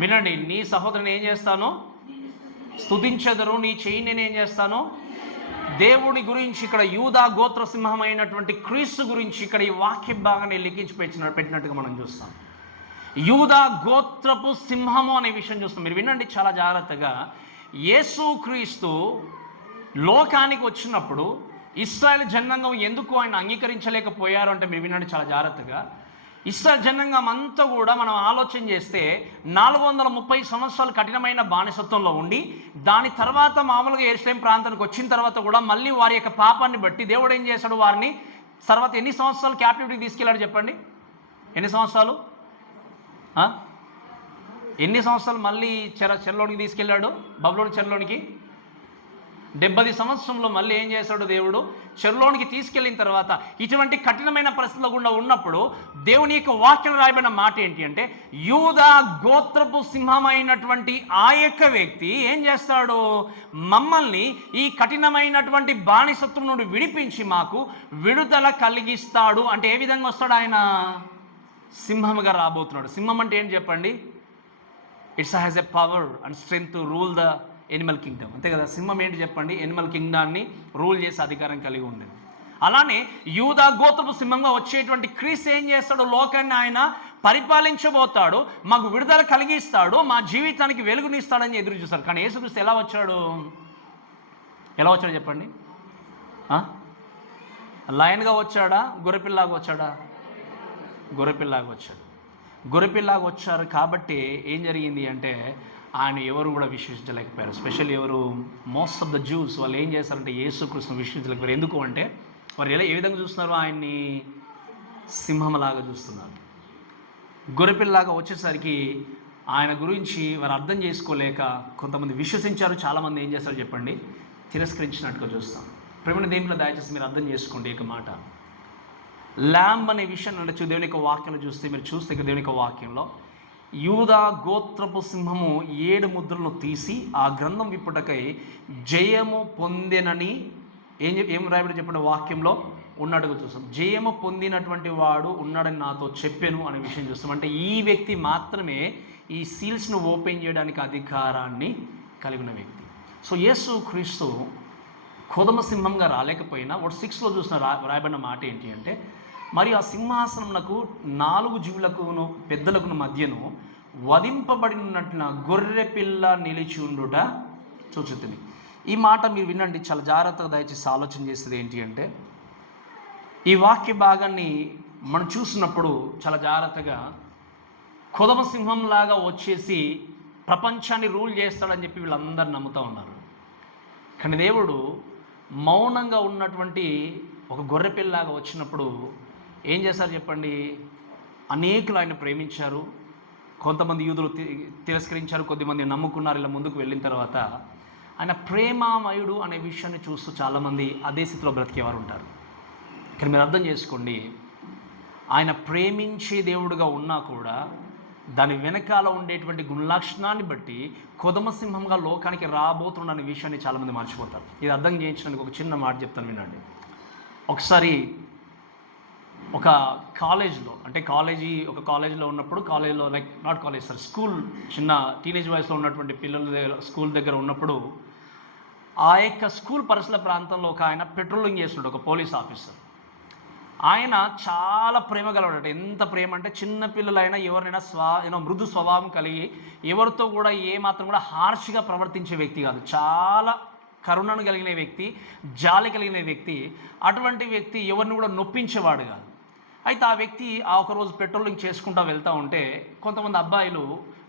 వినండి, నీ సహోదరుని ఏం చేస్తాను, స్తుతించెదరు, నీ చెయ్యి నేను ఏం చేస్తాను. దేవుడి గురించి ఇక్కడ యూదా గోత్ర సింహమైనటువంటి క్రీస్తు గురించి ఇక్కడ ఈ వాక్య భాగాన్ని లిఖించి పెట్టినట్టుగా మనం చూస్తాం. యూదా గోత్రపు సింహము అనే విషయం చూస్తాం. మీరు వినండి చాలా జాగ్రత్తగా. యేసుక్రీస్తు లోకానికి వచ్చినప్పుడు ఇశ్రాయేలు జనాంగం ఎందుకు ఆయన అంగీకరించలేకపోయారు అంటే, మీరు వినండి చాలా జాగ్రత్తగా. ఇశ్రాయేలు జనాంగం అంతా కూడా మనం ఆలోచన చేస్తే 430 సంవత్సరాలు కఠినమైన బానిసత్వంలో ఉండి, దాని తర్వాత మామూలుగా యెరూషలేము ప్రాంతానికి వచ్చిన తర్వాత కూడా మళ్ళీ వారి యొక్క పాపాన్ని బట్టి దేవుడు ఏం చేశాడు, వారిని తర్వాత ఎన్ని సంవత్సరాలు క్యాప్టివిటీకి తీసుకెళ్ళాడు చెప్పండి? ఎన్ని సంవత్సరాలు మళ్ళీ చెరలోనికి తీసుకెళ్ళాడు? బబులోని చెరలోనికి 70 సంవత్సరంలో మళ్ళీ ఏం చేశాడు దేవుడు, చెరలోనికి తీసుకెళ్ళిన తర్వాత ఇటువంటి కఠినమైన పరిస్థితుల్లో గుండా ఉన్నప్పుడు దేవుని యొక్క వాక్యం రాయబడిన మాట ఏంటి అంటే, యూదా గోత్రపు సింహమైనటువంటి ఆ యొక్క వ్యక్తి ఏం చేస్తాడు, మమ్మల్ని ఈ కఠినమైనటువంటి బానిసత్వం నుండి విడిపించి మాకు విడుదల కలిగిస్తాడు. అంటే ఏ విధంగా వస్తాడు ఆయన? సింహముగా రాబోతున్నాడు. సింహం అంటే ఏంటి చెప్పండి? It's has a power and strength to rule the Animal Kingdom. అంతే కదా, సింహం ఏంటి చెప్పండి? ఎనిమల్ కింగ్డాన్ని రూల్ చేసే అధికారం కలిగి ఉండేది. అలానే యూదా గోత్రపు సింహంగా వచ్చేటువంటి క్రీస్తు ఏం చేస్తాడు, లోకాన్ని ఆయన పరిపాలించబోతాడు, మాకు విడుదల కలిగిస్తాడు, మా జీవితానికి వెలుగునిస్తాడని ఎదురు చూస్తాడు. కానీ యేసుక్రీస్తు ఎలా వచ్చాడు చెప్పండి? లయన్గా వచ్చాడా, గొర్రెపిల్లలాగా వచ్చాడా? గొర్రెపిల్లలాగా వచ్చాడు. గొర్రెపిల్లలాగా వచ్చారు కాబట్టి ఏం జరిగింది అంటే, ఆయన ఎవరు కూడా విశ్వసించలేకపోయారు. స్పెషల్ ఎవరు? Most of the juice. వాళ్ళు ఏం చేస్తారంటే యేసుక్రీస్తును విశ్వసించలేకపోయారు. ఎందుకు అంటే వారు ఏ విధంగా చూస్తున్నారు, ఆయన్ని సింహంలాగా చూస్తున్నారు. గొర్రెపిల్లలాగా వచ్చేసరికి ఆయన గురించి వారు అర్థం చేసుకోలేక కొంతమంది విశ్వసించారు, చాలామంది ఏం చేస్తారు చెప్పండి, తిరస్కరించినట్టుగా చూస్తాం. ప్రేమణ దేవునిలో దయచేసి మీరు అర్థం చేసుకోండి ఒక మాట. ల్యాంబ్ అనే విషయం అంటే దేవుని యొక్క వాక్యంలో చూస్తే, మీరు చూస్తే దేవుని యొక్క వాక్యంలో యూదా గోత్రపు సింహము 7 ముద్రలను తీసి ఆ గ్రంథం విప్పుటకై జయము పొందెనని ఏం రాయబడి చెప్పండి వాక్యంలో ఉన్నట్టుగా చూస్తాం. జయము పొందినటువంటి వాడు ఉన్నాడని నాతో చెప్పాను అనే విషయం చూస్తాం. అంటే ఈ వ్యక్తి మాత్రమే ఈ సీల్స్ను ఓపెన్ చేయడానికి అధికారాన్ని కలిగిన వ్యక్తి. సో యేసుక్రీస్తు కొదమ సింహంగా రాలేకపోయినా 6లో చూసిన రాయబడిన మాట ఏంటి అంటే, మరి ఆ సింహాసనమునకు 4 జీవులకును పెద్దలకును మధ్యను వధింపబడినట్ల గొర్రె పిల్ల నిలిచి ఉండుట చూచుతుంది. ఈ మాట మీరు వినండి, చాలా జాగ్రత్తగా దయచేసి ఆలోచన చేసేది ఏంటి అంటే, ఈ వాక్య భాగాన్ని మనం చూసినప్పుడు చాలా జాగ్రత్తగా కొదమ సింహంలాగా వచ్చేసి ప్రపంచాన్ని రూల్ చేస్తాడని చెప్పి వీళ్ళందరూ నమ్ముతూ ఉన్నారు. కానీ దేవుడు మౌనంగా ఉన్నటువంటి ఒక గొర్రెపిల్లలాగా వచ్చినప్పుడు ఏం చేశారు చెప్పండి? అనేకులు ఆయన ప్రేమించారు. కొంతమంది యూదులు తిరస్కరించారు, కొద్దిమంది నమ్ముకున్నారు. ఇలా ముందుకు వెళ్ళిన తర్వాత ఆయన ప్రేమామయుడు అనే విషయాన్ని చూస్తూ చాలామంది అదే స్థితిలో బ్రతికేవారు ఉంటారు. కానీ మీరు అర్థం చేసుకోండి, ఆయన ప్రేమించే దేవుడుగా ఉన్నా కూడా దాని వెనకాల ఉండేటువంటి గుణలక్షణాన్ని బట్టి కొదమసింహంగా లోకానికి రాబోతున్న విషయాన్ని చాలామంది మర్చిపోతారు. ఇది అర్థం చేయించడానికి ఒక చిన్న మాట చెప్తాను, వినండి. ఒకసారి ఒక కాలేజ్లో, అంటే ఒక కాలేజీలో ఉన్నప్పుడు, కాలేజీలో like not college sir, school, చిన్న టీనేజ్ వయసులో ఉన్నటువంటి పిల్లల స్కూల్ దగ్గర ఉన్నప్పుడు ఆ యొక్క స్కూల్ పరిసర ప్రాంతంలో ఒక ఆయన పెట్రోలింగ్ చేస్తున్నాడు, ఒక పోలీస్ ఆఫీసర్. ఆయన చాలా ప్రేమ గలవాడట. ఎంత ప్రేమ అంటే చిన్నపిల్లలైనా ఎవరినైనా మృదు స్వభావం కలిగి ఎవరితో కూడా ఏమాత్రం కూడా హార్ష్గా ప్రవర్తించే వ్యక్తి కాదు. చాలా కరుణను కలిగిన వ్యక్తి, జాలి కలిగిన వ్యక్తి. అటువంటి వ్యక్తి ఎవరిని కూడా నొప్పించేవాడు కాదు. అయితే ఆ వ్యక్తి ఒకరోజు పెట్రోలింగ్ చేసుకుంటూ వెళ్తూ ఉంటే కొంతమంది అబ్బాయిలు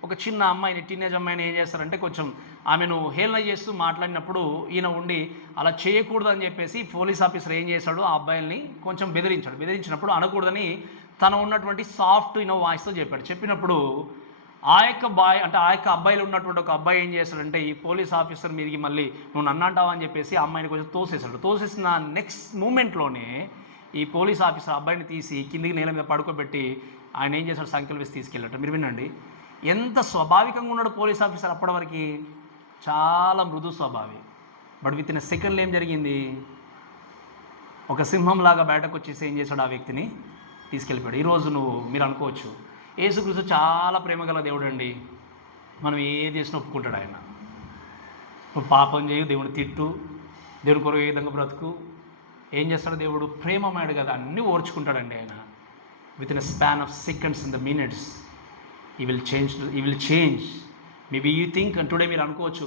ఒక చిన్న అమ్మాయిని, టీనేజ్ అమ్మాయిని ఏం చేస్తారంటే కొంచెం ఆమెను హేళన చేస్తూ మాట్లాడినప్పుడు ఈయన ఉండి అలా చేయకూడదు అని చెప్పేసి పోలీస్ ఆఫీసర్ ఏం చేశాడు, ఆ అబ్బాయిల్ని కొంచెం బెదిరించినప్పుడు అనకూడదని తను ఉన్నటువంటి సాఫ్ట్ వాయిస్తో చెప్పినప్పుడు ఆ యొక్క అబ్బాయిలు ఉన్నటువంటి ఒక అబ్బాయి ఏం చేశాడంటే ఈ పోలీస్ ఆఫీసర్ మీదకి మళ్ళీ నువ్వు నన్ను అంటావా అని చెప్పేసి ఆ అమ్మాయిని కొంచెం తోసేసిన నెక్స్ట్ మూమెంట్లోనే ఈ పోలీస్ ఆఫీసర్ అబ్బాయిని తీసి కిందికి నేల మీద పడుకోబెట్టి ఆయన ఏం చేశాడు, సంఖ్యలు వేసి తీసుకెళ్ళట. మీరు వినండి, ఎంత స్వాభావికంగా ఉన్నాడు పోలీస్ ఆఫీసర్ అప్పటి వరకు, చాలా మృదు స్వభావి. బట్ విత్ ఇన్ ఎ సెకండ్లో ఏం జరిగింది, ఒక సింహంలాగా బయటకు వచ్చేసి ఏం చేశాడు, ఆ వ్యక్తిని తీసుకెళ్ళిపోయాడు. ఈరోజు మీరు అనుకోవచ్చు యేసుక్రీస్తు చాలా ప్రేమగల దేవుడు అండి, మనం ఏది చేసినా ఒప్పుకుంటాడు ఆయన. నువ్వు పాపం చేయు, దేవుని తిట్టు, దేవుని కొరకు ఏ విధంగా బ్రతుకు, ఏం చేస్తాడు దేవుడు, ప్రేమమయ్యాడు కదా, అన్నీ ఓర్చుకుంటాడండి ఆయన. With in a span of seconds, in the minutes he will change. Maybe you think and today మీరు అనుకోవచ్చు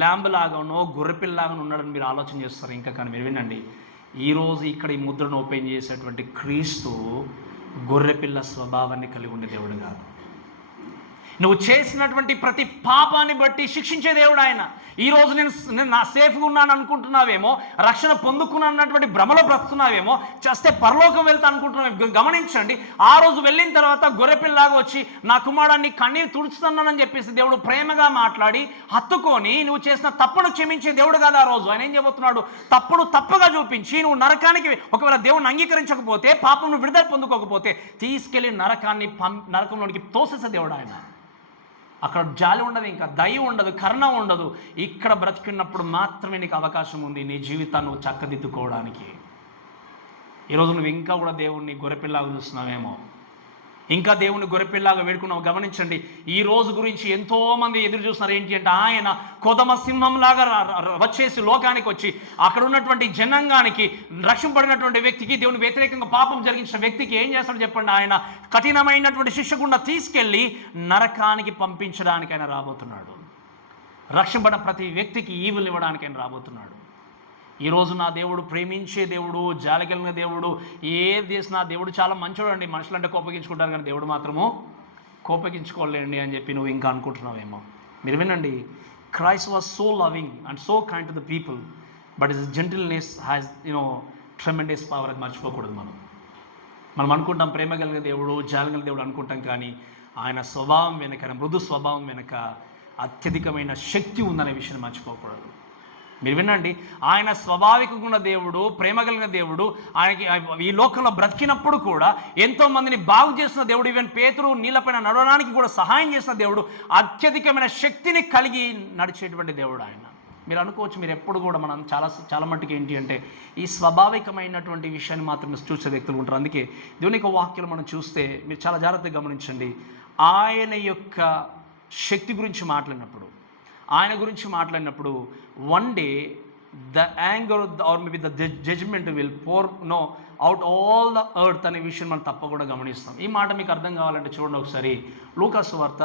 ల్యాంబ్ లాగానో గొర్రెపిల్లలాగానో ఉన్నాడని మీరు ఆలోచన చేస్తారు. ఇంకా కానీ మీరు వినండి, ఈరోజు ఇక్కడ ఈ ముద్రను ఓపెన్ చేసేటువంటి క్రీస్తు గొర్రెపిల్ల స్వభావాన్ని కలిగి ఉండే దేవుడు కాదు. నువ్వు చేసినటువంటి ప్రతి పాపాన్ని బట్టి శిక్షించే దేవుడు ఆయన. ఈరోజు నేను నా సేఫ్గా ఉన్నాను అనుకుంటున్నావేమో, రక్షణ పొందుకున్నటువంటి భ్రమలో బ్రతున్నావేమో, చేస్తే పరలోకం వెళ్తా అనుకుంటున్నావేమో. గమనించండి, ఆ రోజు వెళ్ళిన తర్వాత గొర్రెపిల్లలాగా వచ్చి నా కుమారుడిని కన్నీరు తుడుచుతున్నానని చెప్పేసి దేవుడు ప్రేమగా మాట్లాడి హత్తుకొని నువ్వు చేసిన తప్పును క్షమించే దేవుడు కాదు. ఆ రోజు ఆయన ఏం చెబుతున్నాడు, తప్పును తప్పుగా చూపించి నువ్వు నరకానికి ఒకవేళ దేవుడిని అంగీకరించకపోతే, పాపం నువ్వు విడుదల పొందుకోకపోతే తీసుకెళ్ళి నరకంలోనికి తోసేసే దేవుడు ఆయన. అక్కడ జాలి ఉండదు, ఇంకా దయ ఉండదు, కరుణ ఉండదు. ఇక్కడ బ్రతికినప్పుడు మాత్రమే నీకు అవకాశం ఉంది నీ జీవితాన్ని నువ్వు చక్కదిద్దుకోవడానికి. ఈరోజు నువ్వు ఇంకా కూడా దేవుణ్ణి గొర్రెపిల్లలాగా చూస్తున్నావేమో, ఇంకా దేవుని గొర్రెపిల్లలాగా వేడుకున్నావు. గమనించండి, ఈ రోజు గురించి ఎంతోమంది ఎదురు చూస్తున్నారు. ఏంటి అంటే ఆయన కొదమ సింహంలాగా వచ్చేసి లోకానికి వచ్చి అక్కడ ఉన్నటువంటి జనాంగానికి, రక్షింపబడినటువంటి వ్యక్తికి, దేవుని వ్యతిరేకంగా పాపం జరిగించిన వ్యక్తికి ఏం చేస్తాడు చెప్పండి, ఆయన కఠినమైనటువంటి శిక్ష గుండా తీసుకెళ్ళి నరకానికి పంపించడానికి ఆయన రాబోతున్నాడు. రక్షింపబడిన ప్రతి వ్యక్తికి ఈవులు ఇవ్వడానికి ఆయన రాబోతున్నాడు. ఈరోజు నా దేవుడు ప్రేమించే దేవుడు, జాలి కలిగిన దేవుడు, ఏది చేసినా దేవుడు చాలా మంచోడు అండి. మనుషులు అంటే కోపగించుకుంటారు కానీ దేవుడు మాత్రము కోపగించుకోలేండి అని చెప్పి నువ్వు ఇంకా అనుకుంటున్నావేమో. మీరు వినండి, Christ was so loving and so kind to the people, but his gentleness has tremendous power. అది మర్చిపోకూడదు. మనం అనుకుంటాం ప్రేమ కలిగిన దేవుడు, జాలి కలిగిన దేవుడు అనుకుంటాం, కానీ ఆయన స్వభావం వెనక, మృదు స్వభావం వెనక అత్యధికమైన శక్తి ఉందనే విషయాన్ని మర్చిపోకూడదు. మీరు వినండి, ఆయన స్వాభావికంగా ఉన్న దేవుడు, ప్రేమ కలిగిన దేవుడు, ఆయనకి ఈ లోకంలో బ్రతికినప్పుడు కూడా ఎంతోమందిని బాగు చేసిన దేవుడు, ఈవెన్ పేతురు నీళ్ళపైన నడవడానికి కూడా సహాయం చేసిన దేవుడు, అత్యధికమైన శక్తిని కలిగి నడిచేటువంటి దేవుడు ఆయన. మీరు అనుకోవచ్చు, మీరు ఎప్పుడు కూడా మనం చాలా మట్టుకు ఏంటి అంటే ఈ స్వాభావికమైనటువంటి విషయాన్ని మాత్రమే చూసే వ్యక్తులు ఉంటారు. అందుకే దేవుని యొక్క వాక్యం మనం చూస్తే మీరు చాలా జాగ్రత్తగా గమనించండి. ఆయన యొక్క శక్తి గురించి మాట్లాడినప్పుడు, ఆయన గురించి మాట్లాడినప్పుడు one day the anger or maybe the judgement will pour out all the earth అనే విషయం మనం తప్పకుండా గమనిస్తాం. ఈ మాట మీకు అర్థం కావాలంటే చూడండి ఒకసారి లూకా సువార్త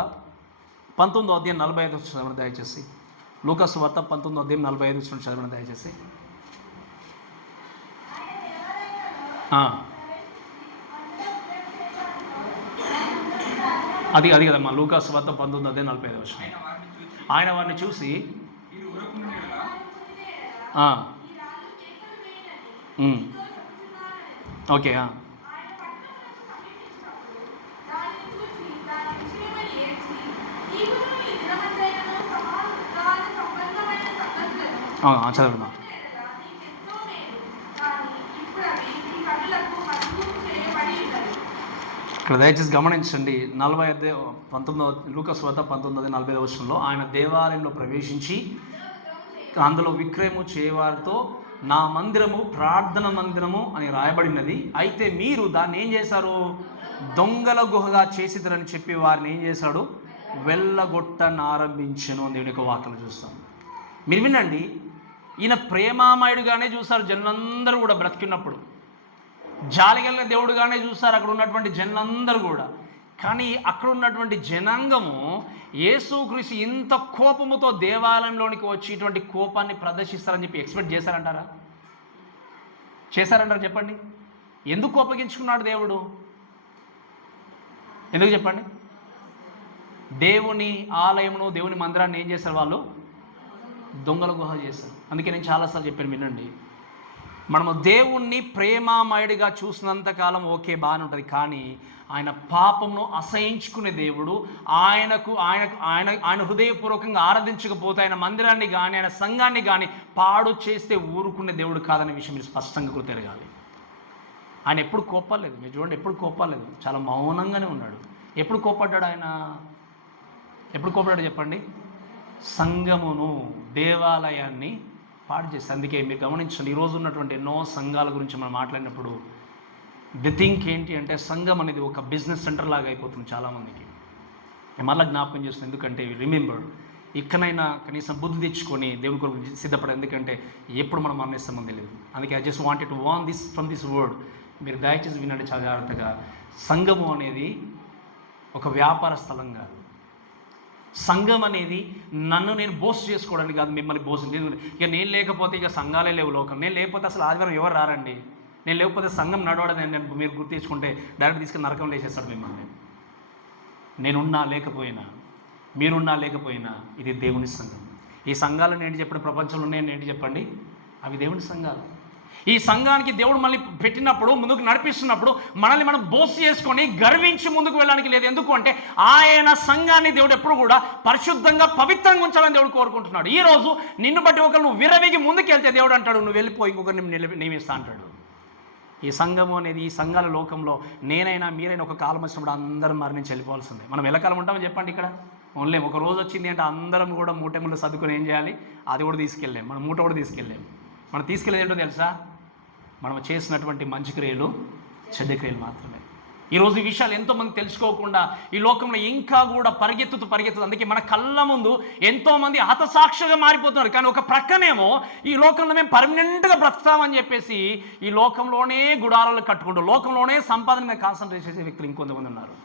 19:45 చదవండి దయచేసి. లూకా సువార్త 19:45 చదవండి దయచేసి. అది కదమ్మా, లూకా సువార్త 19:45. ఆయన వారిని చూసి ఓకే చదవమ్మా. ఇక్కడ దయచేసి గమనించండి. 19 లూకా సువార్త 19:45 ఆయన దేవాలయంలో ప్రవేశించి అందులో విక్రయము చేయవారితో నా మందిరము ప్రార్థన మందిరము అని రాయబడినది, అయితే మీరు దాన్ని ఏం చేశారు, దొంగల గుహగా చేసిద్దరని చెప్పి వారిని ఏం చేశాడు, వెళ్ళగొట్టనారంభించెను అని దేవుని యొక్క వాక్యలు చూస్తాం. మీరు వినండి, ఈయన ప్రేమామయుడుగానే చూస్తారు జనులందరూ కూడా బ్రతికినప్పుడు, జాలిగలిగిన దేవుడుగానే చూస్తారు అక్కడ ఉన్నటువంటి జనులందరూ కూడా. కానీ అక్కడ ఉన్నటువంటి జనాంగము యేసుక్రీస్తు ఇంత కోపముతో దేవాలయంలోనికి వచ్చి ఇటువంటి కోపాన్ని ప్రదర్శిస్తారని చెప్పి ఎక్స్పెక్ట్ చేశారంటారా? చేశారంటారా? చెప్పండి. ఎందుకు కోపగించుకున్నాడు దేవుడు? ఎందుకు చెప్పండి? దేవుని ఆలయమును దేవుని మందిరాన్ని ఏం చేశారు వాళ్ళు? దొంగల గుహ చేశారు. అందుకే నేను చాలాసార్లు చెప్పాను, వినండి. మనము దేవుణ్ణి ప్రేమామయుడిగా చూసినంతకాలం ఓకే బాగానే ఉంటుంది, కానీ ఆయన పాపమును అసహించుకునే దేవుడు. ఆయన హృదయపూర్వకంగా ఆరాధించకపోతే, ఆయన మందిరాన్ని కానీ ఆయన సంఘాన్ని కానీ పాడు చేస్తే ఊరుకునే దేవుడు కాదనే విషయం మీరు స్పష్టంగా తిరగాలి. ఆయన ఎప్పుడు కోపలేదు. మీరు చూడండి, ఎప్పుడు కోపలేదు, చాలా మౌనంగానే ఉన్నాడు. ఎప్పుడు కోపడ్డాడు ఆయన? ఎప్పుడు కోపడ్డాడు చెప్పండి? సంఘమును, దేవాలయాన్ని పాడు చేసి. అందుకే మీరు గమనించండి, ఈరోజు ఉన్నటువంటి ఎన్నో సంఘాల గురించి మనం మాట్లాడినప్పుడు ది థింక్ ఏంటి అంటే, సంఘం అనేది ఒక బిజినెస్ సెంటర్ లాగా అయిపోతుంది చాలామందికి. నేను మళ్ళీ జ్ఞాపకం చేస్తున్నాను, ఎందుకంటే రిమెంబర్, ఇక్కడైనా కనీసం బుద్ధి తెచ్చుకొని దేవుని కొరకు సిద్ధపడాలి. ఎందుకంటే ఎప్పుడు మనం మరణిస్తామో తెలియదు. అందుకే I just wanted to warn this from this word. మీరు దయచేసి వినండి చాలా జాగ్రత్తగా. సంఘము అనేది ఒక వ్యాపార స్థలం కాదు. సంఘం అనేది నన్ను నేను బోస్ట్ చేసుకోవడానికి కాదు, మిమ్మల్ని బోస్ట్. ఇక నేను లేకపోతే ఇక సంఘాలే లేవు లోకం. నేను లేకపోతే అసలు ఆదివారం ఎవరు రారండి. నేను లేకపోతే సంఘం నడవడం నేను మీరు గుర్తు తెచ్చుకుంటే డైరెక్ట్ తీసుకుని నరకం వేసేస్తాడు మిమ్మల్ని. నేనున్నా లేకపోయినా, మీరున్నా లేకపోయినా, ఇది దేవుని సంఘం. ఈ సంఘాలను ఏంటి చెప్పండి? ప్రపంచంలో ఉన్నాయని ఏంటి చెప్పండి? అవి దేవుని సంఘాలు. ఈ సంఘానికి దేవుడు మళ్ళీ పెట్టినప్పుడు, ముందుకు నడిపిస్తున్నప్పుడు మనల్ని మనం బోస్ చేసుకొని గర్వించి ముందుకు వెళ్ళడానికి లేదు. ఎందుకు అంటే ఆయన సంఘాన్ని దేవుడు ఎప్పుడు కూడా పరిశుద్ధంగా పవిత్రంగా ఉంచాలని దేవుడు కోరుకుంటున్నాడు. ఈరోజు నిన్ను బట్టి ఒకరు నువ్వు విరవిగి ముందుకు వెళ్తే దేవుడు అంటాడు, నువ్వు వెళ్ళిపోయి ఇంకొకరిని నియమిస్తా అంటాడు. ఈ సంఘము అనేది, ఈ సంఘాల లోకంలో నేనైనా మీరైనా ఒక కాలం వచ్చినప్పుడు అందరం మరణించి వెళ్ళిపోవాల్సిందే. మనం ఎల్లకాలం ఉంటామని చెప్పండి. ఇక్కడ ఓన్లీ ఒక రోజు వచ్చింది అంటే అందరం కూడా మూటెములు సర్దుకొని ఏం చేయాలి? అది కూడా తీసుకెళ్ళాం. మనం మూట కూడా తీసుకెళ్ళాం. మనం తీసుకెళ్ళేది ఏంటో తెలుసా? మనం చేసినటువంటి మంచి క్రియలు, చెడ్డ క్రియలు మాత్రమే. ఈరోజు ఈ విషయాలు ఎంతోమంది తెలుసుకోకుండా ఈ లోకంలో ఇంకా కూడా పరిగెత్తుతూ అందుకే మన కళ్ళ ముందు ఎంతోమంది హతసాక్షిగా మారిపోతున్నారు. కానీ ఒక ప్రక్కనేమో ఈ లోకంలో మేము పర్మనెంట్గా బ్రతుకుతామని చెప్పేసి ఈ లోకంలోనే గుడారాలు కట్టుకుంటూ లోకంలోనే సంపాదన మీద కాన్సన్ట్రేట్ చేసే వ్యక్తులు ఇంకొంతమంది ఉన్నారు.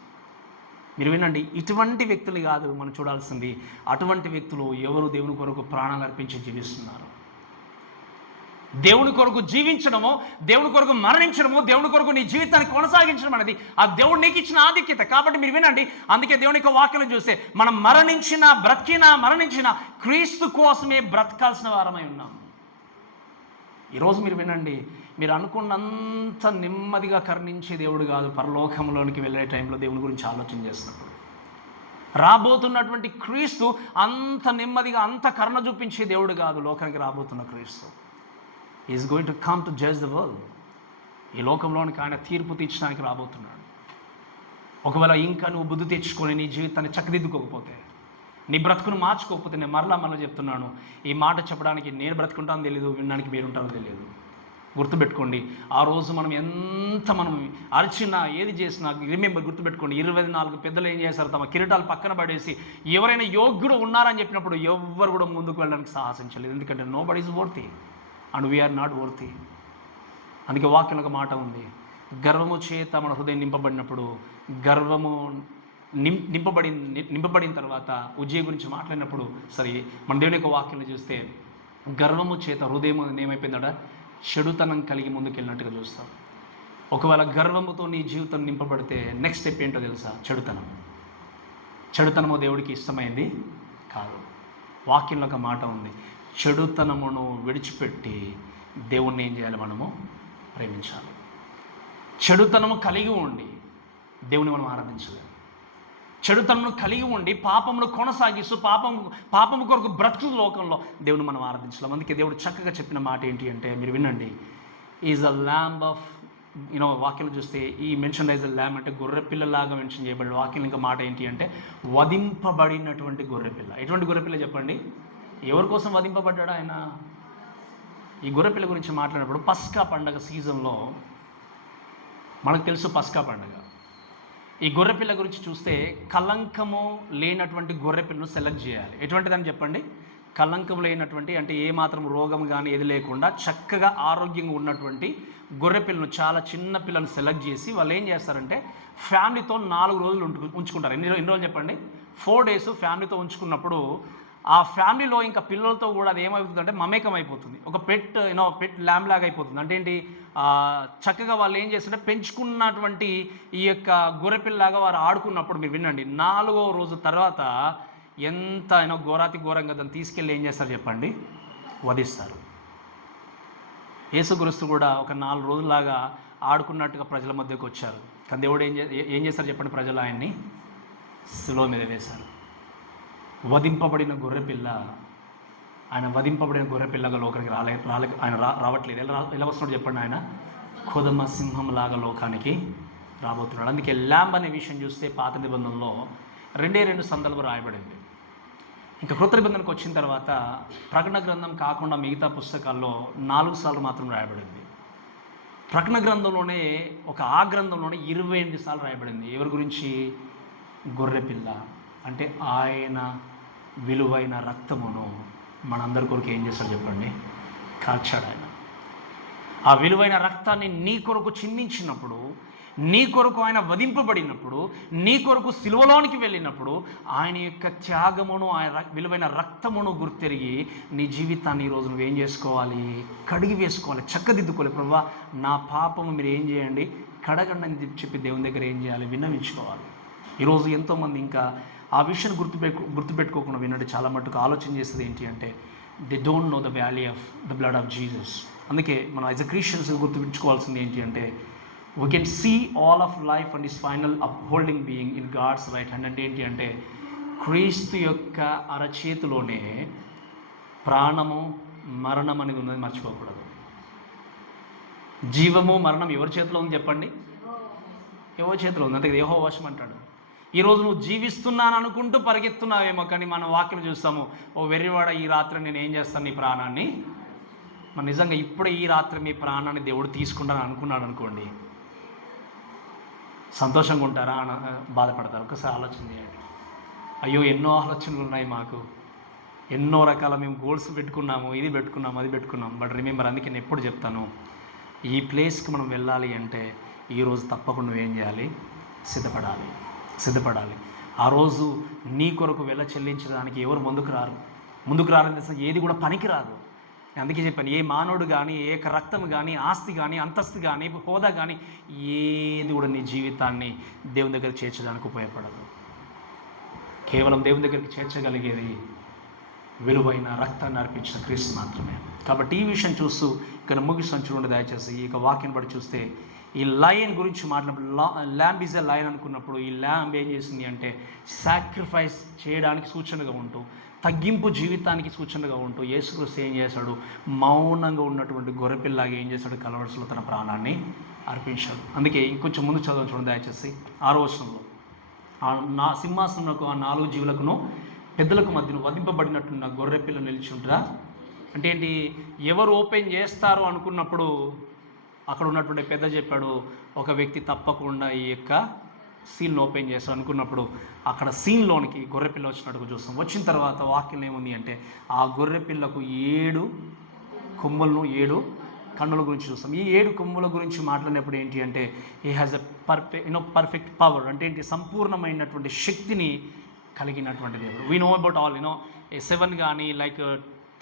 మీరు వినండి, ఇటువంటి వ్యక్తులు కాదు మనం చూడాల్సింది. అటువంటి వ్యక్తులు ఎవరు దేవుని కొరకు ప్రాణాలు అర్పించి జీవిస్తున్నారు. దేవుని కొరకు జీవించడమో, దేవుని కొరకు మరణించడమో, దేవుని కొరకు నీ జీవితాన్ని కొనసాగించడం అనేది ఆ దేవుడు నీకు ఇచ్చిన ఆధిక్యత. కాబట్టి మీరు వినండి, అందుకే దేవుని యొక్క వాక్యం చూస్తే మనం మరణించినా క్రీస్తు కోసమే బ్రతకాల్సిన వారమై ఉన్నాం. ఈరోజు మీరు వినండి, మీరు అనుకున్నంత నెమ్మదిగా కరుణించే దేవుడు కాదు. పరలోకంలోనికి వెళ్ళే టైంలో దేవుని గురించి ఆలోచన చేస్తున్నప్పుడు రాబోతున్నటువంటి క్రీస్తు అంత నెమ్మదిగా, అంత కరుణ చూపించే దేవుడు కాదు. లోకానికి రాబోతున్న క్రీస్తు is going to come to judge the world. ఈ లోకంలోనికి ఆయన తీర్పు తీర్చడానికి రాబోతున్నాడు. ఒకవేళ ఇంకా నువ్వు బుద్ధి తెచ్చుకొని నీ జీవితాన్ని చక్కదిద్దుకోకపోతే, నీ బ్రతుకును మార్చుకోకపోతే, నేను మరలా చెప్తున్నాను, ఈ మాట చెప్పడానికి నేను బ్రతుకుంటానో తెలియదు, వినడానికి మీరుంటారో తెలియదు. గుర్తుపెట్టుకోండి, ఆ రోజు మనం అరిచినా ఏది చేసినా రిమెంబర్, గుర్తుపెట్టుకోండి, 24 పెద్దలు ఏం చేశారు? తమ కిరీటాలు పక్కన పడేసి ఎవరైనా యోగ్యుడు ఉన్నారని చెప్పినప్పుడు ఎవ్వరు కూడా ముందుకు వెళ్ళడానికి సాహసించలేదు. ఎందుకంటే nobody is worthy and we are not worthy. అందుకే వాక్యంలో ఒక మాట ఉంది, గర్వము చేత మన హృదయం నింపబడినప్పుడు, గర్వము నింపబడిన తర్వాత ఉజ్జయ గురించి మాట్లాడినప్పుడు, సరే మన దేవుని యొక్క వాక్యాన్ని చూస్తే గర్వము చేత హృదయం ఏమైపోయిందట, చెడుతనం కలిగి ముందుకెళ్ళినట్టుగా చూస్తాం. ఒకవేళ గర్వముతో నీ జీవితం నింపబడితే నెక్స్ట్ స్టెప్ ఏంటో తెలుసా? చెడుతనము దేవుడికి ఇష్టమైంది కాదు. వాక్యంలో ఒక మాట ఉంది, చెడుతనమును విడిచిపెట్టి దేవుణ్ణి ఏం చేయాలి? మనము ప్రేమించాలి. చెడుతనము కలిగి ఉండి దేవుని మనం ఆరాధించలేము. చెడుతనను కలిగి ఉండి పాపమును కొనసాగిస్తూ పాపము కొరకు బ్రతుకు లోకంలో దేవుని మనం ఆరాధించలేము. అందుకే దేవుడు చక్కగా చెప్పిన మాట ఏంటి అంటే, మీరు వినండి, ఈజ్ అ ల్యాంబ్ ఆఫ్ వాక్యం చూస్తే ఈ మెన్షన్ యాజ్ అ ల్యాంబ్ అంటే గొర్రెపిల్లలాగా మెన్షన్ చేయబడి, వాక్యం ఇంకా మాట ఏంటి అంటే వధింపబడినటువంటి గొర్రెపిల్ల. ఎటువంటి గొర్రెపిల్ల చెప్పండి? ఎవరి కోసం వధింపబడ్డాడు ఆయన? ఈ గొర్రెపిల్ల గురించి మాట్లాడినప్పుడు పస్కా పండగ సీజన్లో మనకు తెలుసు పస్కా పండగ. ఈ గొర్రెపిల్ల గురించి చూస్తే కలంకము లేనటువంటి గొర్రెపిల్లను సెలెక్ట్ చేయాలి. ఎటువంటిదని చెప్పండి? కలంకం లేనటువంటి, అంటే ఏమాత్రం రోగం కానీ ఏది లేకుండా చక్కగా ఆరోగ్యంగా ఉన్నటువంటి గొర్రెపిల్లను, చాలా చిన్న పిల్లను సెలెక్ట్ చేసి వాళ్ళు ఏం చేస్తారంటే ఫ్యామిలీతో 4 రోజులు ఉంచుకుంటారు. ఎన్ని రోజులు చెప్పండి? 4 days ఫ్యామిలీతో ఉంచుకున్నప్పుడు ఆ ఫ్యామిలీలో ఇంకా పిల్లలతో కూడా అది ఏమవుతుందంటే మమేకం అయిపోతుంది. ఒక పెట్ పెట్ ల్యాంబ్ లాగా అయిపోతుంది. అంటే ఏంటి, చక్కగా వాళ్ళు ఏం చేస్తుంటే పెంచుకున్నటువంటి ఈ యొక్క గొర్రెపిల్లలాగా వారు ఆడుకున్నప్పుడు, మీరు వినండి, 4వ రోజు తర్వాత ఎంత ఘోరంగా దాన్ని తీసుకెళ్ళి ఏం చేస్తారు చెప్పండి? వధిస్తారు. యేసుక్రీస్తు కూడా ఒక 4 రోజులాగా ఆడుకున్నట్టుగా ప్రజల మధ్యకు వచ్చారు. కానీ దేవుడు ఏం చేస్తారు చెప్పండి? ప్రజలు ఆయన్ని శిలువ మీద వేశారు. వధింపబడిన గొర్రెపిల్ల, ఆయన వధింపబడిన గొర్రెపిల్లగా లోకానికి ఆయన రావట్లేదు. ఎలా వస్తున్నాడు చెప్పండి? ఆయన కొదమ సింహంలాగా లోకానికి రాబోతున్నాడు. అందుకే ల్యాంబ్ అనే విషయం చూస్తే పాత నిబంధనలో 2 సందర్భాలు రాయబడింది. ఇంకా కృత నిబంధనకు వచ్చిన తర్వాత ప్రకటన గ్రంథం కాకుండా మిగతా పుస్తకాల్లో 4 సార్లు మాత్రం రాయబడింది. ప్రకటన గ్రంథంలోనే ఆ గ్రంథంలోనే 28 సార్లు రాయబడింది. ఎవరి గురించి? గొర్రెపిల్ల. అంటే ఆయన విలువైన రక్తమును మనందరి కొరకు ఏం చేస్తాడు చెప్పండి? కాల్చాడు ఆయన. ఆ విలువైన రక్తాన్ని నీ కొరకు చిందించినప్పుడు, నీ కొరకు ఆయన వధింపబడినప్పుడు, నీ కొరకు సిలువలోనికి వెళ్ళినప్పుడు ఆయన యొక్క త్యాగమును, ఆయన విలువైన రక్తమును గుర్తెరిగి నీ జీవితాన్ని ఈరోజు నువ్వేం చేసుకోవాలి? కడిగి వేసుకోవాలి, చక్కదిద్దుకోవాలి. ప్రభువా, నా పాపము మీరు ఏం చేయండి? కడగండి అని చెప్పి దేవుని దగ్గర ఏం చేయాలి? విన్నవించుకోవాలి. ఈరోజు ఎంతోమంది ఇంకా ఆ విషయాన్ని గుర్తుపెట్టుకోకుండా వినండి, చాలా మట్టుకు ఆలోచన చేసేది ఏంటి అంటే they don't know the value of the blood of Jesus. అందుకే మనం యాజ్ అ క్రిస్టియన్స్ గుర్తుపెట్టుకోవాల్సింది ఏంటి అంటే we can see all of life and is final upholding being in God's right hand. అంటే ఏంటి అంటే క్రీస్తు యొక్క అరచేతిలోనే ప్రాణము మరణం అనేది ఉన్నది, మర్చిపోకూడదు. జీవము మరణం ఎవరి చేతిలో ఉంది చెప్పండి? ఎవరి చేతిలో ఉంది? అంతే యెహోవా వశం అంటాడు. ఈరోజు నువ్వు జీవిస్తున్నాను అనుకుంటూ పరిగెత్తున్నావేమో, కానీ మనం వాక్యం చూస్తాము, ఓ వెర్రివాడ, ఈ రాత్రి నేను ఏం చేస్తాను నీ ప్రాణాన్ని. మన నిజంగా ఇప్పుడే ఈ రాత్రి మీ ప్రాణాన్ని దేవుడు తీసుకుంటాను అనుకున్నాడు అనుకోండి, సంతోషంగా ఉంటారా? బాధపడతారు? ఒకసారి ఆలోచన చేయండి. అయ్యో, ఎన్నో ఆలోచనలు ఉన్నాయి మాకు, ఎన్నో రకాల మేము గోల్స్ పెట్టుకున్నాము, ఇది పెట్టుకున్నాము, అది పెట్టుకున్నాము. బట్ రిమెంబర్, అందుకే నేను ఎప్పుడు చెప్తాను, ఈ ప్లేస్కి మనం వెళ్ళాలి అంటే ఈరోజు తప్పకుండా నువ్వేం చేయాలి? సిద్ధపడాలి. ఆ రోజు నీ కొరకు వెళ్ళ చెల్లించడానికి ఎవరు ముందుకు రారని తెలిసిన ఏది కూడా పనికి రాదు. అందుకే చెప్పాను, ఏ మానవుడు కానీ, ఏ రక్తం కానీ, ఆస్తి కానీ, అంతస్తు కానీ, హోదా కానీ ఏది కూడా నీ జీవితాన్ని దేవుని దగ్గర చేర్చడానికి ఉపయోగపడదు. కేవలం దేవుని దగ్గరికి చేర్చగలిగేది విలువైన రక్తాన్ని అర్పించిన క్రీస్తు మాత్రమే. కాబట్టి ఈ విషయం చూస్తూ ఇక్కడ ముగిస్తాను చూడండి దయచేసి. ఇక వాక్యం బట్టి చూస్తే ఈ లయన్ గురించి మాట్లాడినప్పుడు, ల్యాంబ్ ఈజ్ ఎ లయన్ అనుకున్నప్పుడు, ఈ ల్యాంబ్ ఏం చేసింది అంటే సాక్రిఫైస్ చేయడానికి సూచనగా ఉంటూ, తగ్గింపు జీవితానికి సూచనగా ఉంటూ యేసుక్రీస్తు ఏం చేశాడు? మౌనంగా ఉన్నటువంటి గొర్రెపిల్లలాగా ఏం చేశాడు? కలవరసులో తన ప్రాణాన్ని అర్పించాడు. అందుకే ఇంకొంచెం ముందు చదవ చూడండి దయచేసి. 6వ వచనంలో, నా సింహాసనంలో ఆ 4 జీవులకును పెద్దలకు మధ్యన వధింపబడినట్టున్న గొర్రెపిల్ల నిలిచుంటారా. అంటే ఏంటి? ఎవరు ఓపెన్ చేస్తారో అనుకున్నప్పుడు అక్కడ ఉన్నటువంటి పెద్ద చెప్పాడు, ఒక వ్యక్తి తప్పకుండా ఈ యొక్క సీన్ ఓపెన్ చేస్తాడు అనుకున్నప్పుడు అక్కడ సీన్లోనికి గొర్రెపిల్ల వచ్చినట్టుగా చూస్తాం. వచ్చిన తర్వాత వాక్యం ఏముంది అంటే ఆ గొర్రెపిల్లకు 7 కొమ్ములను 7 కన్నుల గురించి చూస్తాం. ఈ 7 కొమ్ముల గురించి మాట్లాడినప్పుడు ఏంటి అంటే he has a perfect power, అంటే ఏంటి, సంపూర్ణమైనటువంటి శక్తిని కలిగినటువంటి దేవుడు. వీ నో అబౌట్ ఆల్ 7 కానీ, లైక్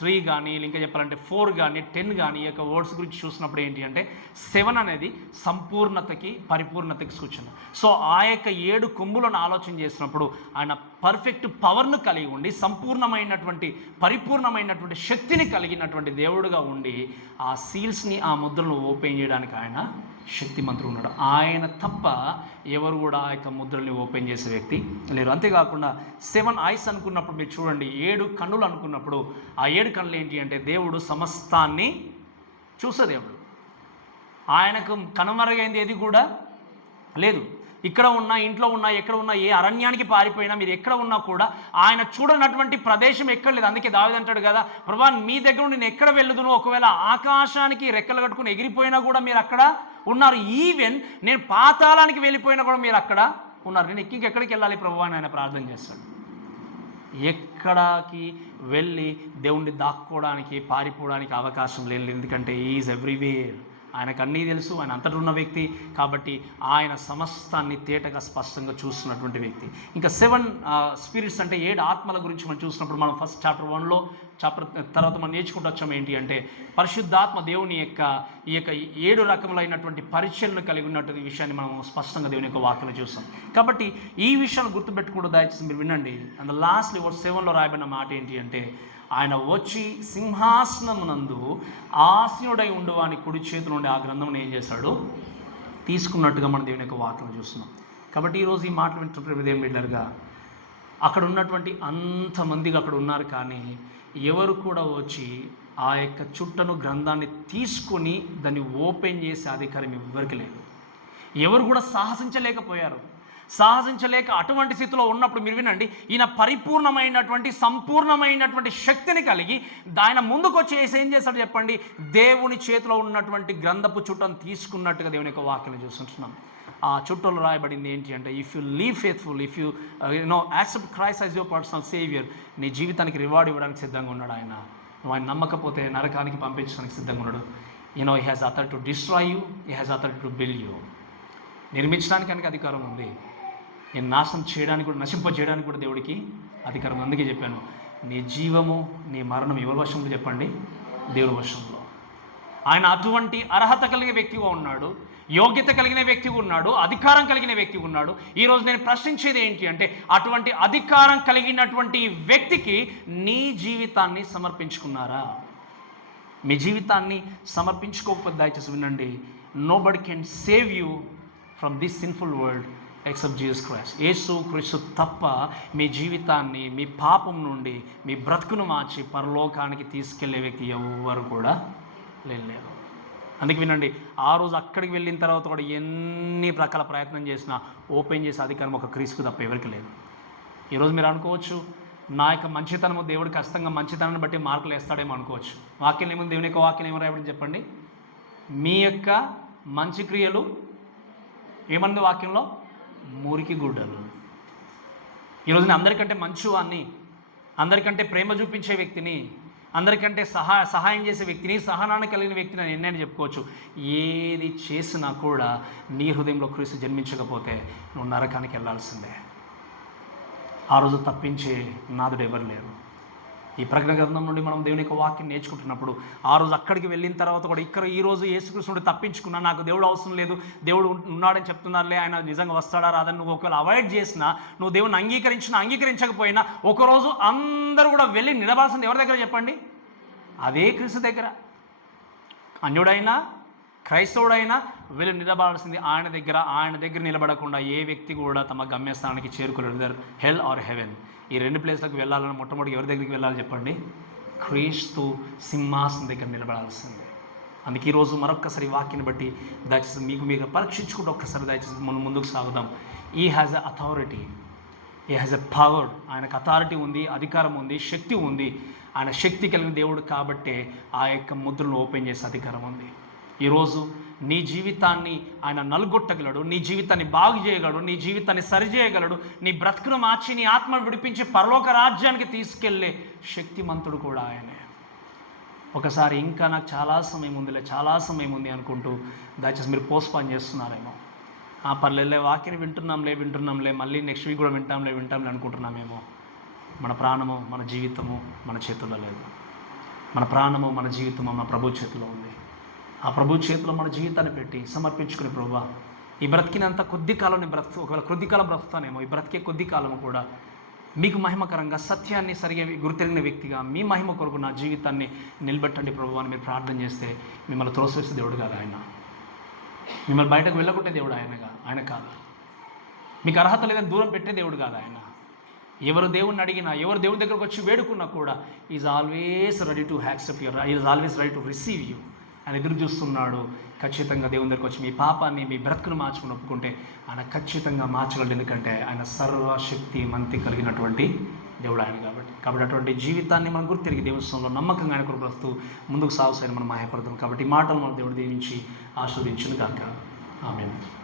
3 కానీ, ఇంకా చెప్పాలంటే 4 కానీ, 10 కానీ, ఈ యొక్క వర్డ్స్ గురించి చూసినప్పుడు ఏంటి అంటే 7 అనేది సంపూర్ణతకి, పరిపూర్ణతకి సూచన. సో ఆ యొక్క 7 కొమ్ములను ఆలోచన చేసినప్పుడు ఆయన పర్ఫెక్ట్ పవర్ను కలిగి ఉండి, సంపూర్ణమైనటువంటి పరిపూర్ణమైనటువంటి శక్తిని కలిగినటువంటి దేవుడుగా ఉండి, ఆ సీల్స్ని, ఆ ముద్రలను ఓపెన్ చేయడానికి ఆయన శక్తిమంతుడు ఉన్నాడు. ఆయన తప్ప ఎవరు కూడా ఆ యొక్క ముద్రల్ని ఓపెన్ చేసే వ్యక్తి లేరు. అంతేకాకుండా 7 ఐస్ అనుకున్నప్పుడు మీరు చూడండి, 7 కన్నులు అనుకున్నప్పుడు ఆ 7 కన్నులు ఏంటి అంటే దేవుడు సమస్తాన్ని చూసే దేవుడు. ఆయనకు కనుమరుగైంది ఏది కూడా లేదు. ఇక్కడ ఉన్నా, ఇంట్లో ఉన్నా, ఎక్కడ ఉన్నా, ఏ అరణ్యానికి పారిపోయినా, మీరు ఎక్కడ ఉన్నా కూడా ఆయన చూడనటువంటి ప్రదేశం ఎక్కడ లేదు. అందుకే దావీదు అంటాడు కదా, ప్రభా మీ దగ్గర నేను ఎక్కడ వెళ్ళదును, ఒకవేళ ఆకాశానికి రెక్కలు కట్టుకుని ఎగిరిపోయినా కూడా మీరు అక్కడ ఉన్నారు. ఈవెన్ నేను పాతాళానికి వెళ్ళిపోయినా కూడా మీరు అక్కడ ఉన్నారు. నేను ఎక్కడికి వెళ్ళాలి ప్రభు అని ఆయన ప్రార్థన చేస్తాడు. ఎక్కడికి వెళ్ళి దేవుణ్ణి దాక్కోవడానికి, పారిపోవడానికి అవకాశం లేదు. ఎందుకంటే ఈజ్ ఎవ్రీవేర్. ఆయనకు అన్నీ తెలుసు, ఆయన అంతటా ఉన్న వ్యక్తి కాబట్టి ఆయన సమస్తాన్ని తేటగా స్పష్టంగా చూస్తున్నటువంటి వ్యక్తి. ఇంకా 7 స్పిరిట్స్ అంటే 7 ఆత్మల గురించి మనం చూసినప్పుడు, మనం ఫస్ట్ చాప్టర్ 1లో తర్వాత మనం నేర్చుకుంటూ వచ్చాము ఏంటి అంటే పరిశుద్ధాత్మ దేవుని యొక్క ఈ యొక్క 7 రకములైనటువంటి పరిచయలను కలిగి ఉన్నటువంటి విషయాన్ని మనం స్పష్టంగా దేవుని యొక్క వాక్యలో చూస్తాం. కాబట్టి ఈ విషయాన్ని గుర్తుపెట్టుకుంటూ దయచేసి మీరు వినండి. అండ్ లాస్ట్లీ 7లో రాయబడిన మాట ఏంటి అంటే ఆయన వచ్చి సింహాసనమునందు ఆసీనుడై ఉండు అని కుడి చేతులు ఉండి ఆ గ్రంథం ఏం చేశాడు, తీసుకున్నట్టుగా మనం దేవుని యొక్క వాక్యం చూస్తున్నాం. కాబట్టి ఈరోజు ఈ మాటలు వింటున్న దేవుని బిడ్డలుగా అక్కడ ఉన్నటువంటి అంతమందిగా అక్కడ ఉన్నారు, కానీ ఎవరు కూడా వచ్చి ఆ యొక్క చుట్టను గ్రంథాన్ని తీసుకొని దాన్ని ఓపెన్ చేసే అధికారం ఎవరికి లేదు. ఎవరు కూడా సాహసించలేకపోయారు. అటువంటి స్థితిలో ఉన్నప్పుడు మీరు వినండి, ఈయన పరిపూర్ణమైనటువంటి సంపూర్ణమైనటువంటి శక్తిని కలిగి ఆయన ముందుకు వచ్చి ఏం చేస్తాడు చెప్పండి, దేవుని చేతిలో ఉన్నటువంటి గ్రంథపు చుట్టను తీసుకున్నట్టుగా దేవుని యొక్క వాక్యం చూస్తుంటున్నాం. ఆ చుట్టలో రాయబడింది ఏంటి అంటే if you leave faithful, if you accept Christ as your personal saviour, నీ జీవితానికి రివార్డ్ ఇవ్వడానికి సిద్ధంగా ఉన్నాడు ఆయన. నువ్వు ఆయన నమ్మకపోతే నరకానికి పంపించడానికి సిద్ధంగా ఉన్నాడు. He has authority to destroy you, he has authority to build you. నిర్మించడానికి ఆయనకి అధికారం ఉంది, నేను నాశనం చేయడానికి కూడా, నశింపజేయడానికి కూడా దేవుడికి అధికారం. అందుకే చెప్పాను, నీ జీవము నీ మరణం ఎవరి వశంలో చెప్పండి, దేవుడి వశంలో. ఆయన అటువంటి అర్హత కలిగిన వ్యక్తిగా ఉన్నాడు, యోగ్యత కలిగిన వ్యక్తిగా ఉన్నాడు, అధికారం కలిగిన వ్యక్తిగా ఉన్నాడు. ఈరోజు నేను ప్రశ్నించేది ఏంటి అంటే అటువంటి అధికారం కలిగినటువంటి వ్యక్తికి నీ జీవితాన్ని సమర్పించుకున్నారా? మీ జీవితాన్ని సమర్పించుకోకపోతే దయచేసి వినండి, nobody can save you from this sinful world except Jesus Christ. యేసు క్రీస్తు తప్ప మీ జీవితాన్ని, మీ పాపం నుండి మీ బ్రతుకును మార్చి పరలోకానికి తీసుకెళ్లే వ్యక్తి ఎవరు కూడా లేరు. అందుకే వినండి, ఆ రోజు అక్కడికి వెళ్ళిన తర్వాత కూడా ఎన్ని రకాల ప్రయత్నం చేసినా ఓపెన్ చేసే అధికారం ఒక క్రీస్తుకు తప్ప ఎవరికి లేదు. ఈరోజు మీరు అనుకోవచ్చు, నా యొక్క మంచితనము దేవుడు ఖచ్చితంగా మంచితనాన్ని బట్టి మార్కులు వేస్తాడేమో అనుకోవచ్చు. వాక్యం ఏముంది, దేవుని యొక్క వాక్యం ఏమో రాయబడి చెప్పండి, మీ యొక్క మంచి క్రియలు ఏమన్నది వాక్యంలో, మురికి గుడ్డలు. ఈరోజు నేను అందరికంటే మంచివాన్ని, అందరికంటే ప్రేమ చూపించే వ్యక్తిని, అందరికంటే సహాయం చేసే వ్యక్తిని, సహనాన్ని కలిగిన వ్యక్తిని నేను ఎన్నైనా చెప్పుకోవచ్చు. ఏది చేసినా కూడా నీ హృదయంలో క్రీస్తు జన్మించకపోతే నువ్వు నరకానికి వెళ్ళాల్సిందే. ఆ రోజు తప్పించే నాదుడు ఎవరు లేరు. ఈ ప్రకటన గ్రంథం నుండి మనం దేవుని యొక్క వాక్యం నేర్చుకుంటున్నప్పుడు ఆ రోజు అక్కడికి వెళ్ళిన తర్వాత కూడా ఇక్కడ ఈరోజు యేసుక్రీస్తుని తప్పించుకున్నా, నాకు దేవుడు అవసరం లేదు, దేవుడు ఉన్నాడని చెప్తున్నారులే, ఆయన నిజంగా వస్తాడా రాదని నువ్వు ఒకవేళ అవాయిడ్ చేసినా, నువ్వు దేవుని అంగీకరించకపోయినా ఒకరోజు అందరూ కూడా వెళ్ళి నిలబాల్సింది ఎవరి దగ్గర చెప్పండి, అదే క్రీస్తు దగ్గర. అన్యుడైనా క్రైస్తవుడైనా వెళ్ళి నిలబడాల్సింది ఆయన దగ్గర. ఆయన దగ్గర నిలబడకుండా ఏ వ్యక్తి కూడా తమ గమ్యస్థానానికి చేరుకోలేరు, హెల్ ఆర్ హెవెన్. ఈ 2 ప్లేస్లకు వెళ్ళాలని మొట్టమొదటి ఎవరి దగ్గరికి వెళ్ళాలి చెప్పండి, క్రీస్తు సింహాసనం దగ్గర నిలబడాల్సిందే. అందుకే ఈరోజు మరొక్కసారి వాక్యాన్ని బట్టి దయచేసి మీరు పరీక్షించుకుంటూ ఒక్కసారి దయచేసి మనం ముందుకు సాగుదాం. ఈ హ్యాజ్ ఎ అథారిటీ, ఈ హ్యాజ్ ఎ పవర్. ఆయనకు అథారిటీ ఉంది, అధికారం ఉంది, శక్తి ఉంది. ఆయన శక్తి కలిగిన దేవుడు కాబట్టే ఆ యొక్క ముద్రను ఓపెన్ చేసే అధికారం ఉంది. ఈరోజు నీ జీవితాన్ని ఆయన నలుగొట్టగలడు, నీ జీవితాన్ని బాగు చేయగలడు, నీ జీవితాన్ని సరిచేయగలడు, నీ బ్రతుకును మార్చి నీ ఆత్మను విడిపించి పరలోక రాజ్యానికి తీసుకెళ్లే శక్తిమంతుడు కూడా ఆయనే. ఒకసారి ఇంకా నాకు చాలా సమయం ఉంది అనుకుంటూ దయచేసి మీరు పోస్ట్పోన్ చేస్తున్నారేమో. పర్లేదులే, వాక్యం వింటున్నాంలే, మళ్ళీ నెక్స్ట్ వీక్ కూడా వింటాంలే అనుకుంటున్నామేమో. మన ప్రాణము, మన జీవితము మన చేతుల్లో లేదు. మన ప్రాణము, మన జీవితము మన ప్రభు చేతిలో ఉంది. ఆ ప్రభు చేతిలో మన జీవితాన్ని పెట్టి సమర్పించుకుని, ప్రభువా ఈ బ్రతికినంత కొద్ది కాలం నేను ఒకవేళ కొద్ది కాలం బ్రతుకుతానేమో, ఈ బ్రతికే కొద్ది కాలం కూడా మీకు మహిమకరంగా, సత్యాన్ని సరిగా గుర్తెరిగిన వ్యక్తిగా మీ మహిమ కొరకు నా జీవితాన్ని నిలబెట్టండి ప్రభువా అని మీరు ప్రార్థన చేస్తే మిమ్మల్ని త్రోసివేసే దేవుడు కాదు ఆయన. మిమ్మల్ని బయటకు వెళ్ళగొట్టే దేవుడు ఆయన కాదు. మీకు అర్హత లేదని దూరం పెట్టే దేవుడు కాదు ఆయన. ఎవరు దేవుడిని అడిగినా, ఎవరు దేవుడి దగ్గరకు వచ్చి వేడుకున్నా కూడా is always ready to accept your, is always ready to receive you. ఆయన ఎదురు చూస్తున్నాడు. ఖచ్చితంగా దేవుని దగ్గరకు వచ్చి మీ పాపాన్ని, మీ బ్రతుకును మార్చుకుని ఒప్పుకుంటే ఆయన ఖచ్చితంగా మార్చగలడు. ఎందుకంటే ఆయన సర్వశక్తి మంతి కలిగినటువంటి దేవుడు ఆయన కాబట్టి అటువంటి జీవితాన్ని మనం గుర్తిరిగి దేవుని స్థలంలో నమ్మకంగా ఆయన కొరకు బ్రతుకుతూ ముందుకు సాగుసారి మనం మాయపడతాం. కాబట్టి ఈ మాటలు మన దేవుడు దీవించి ఆశీర్వదించును గాక. ఆమేన్.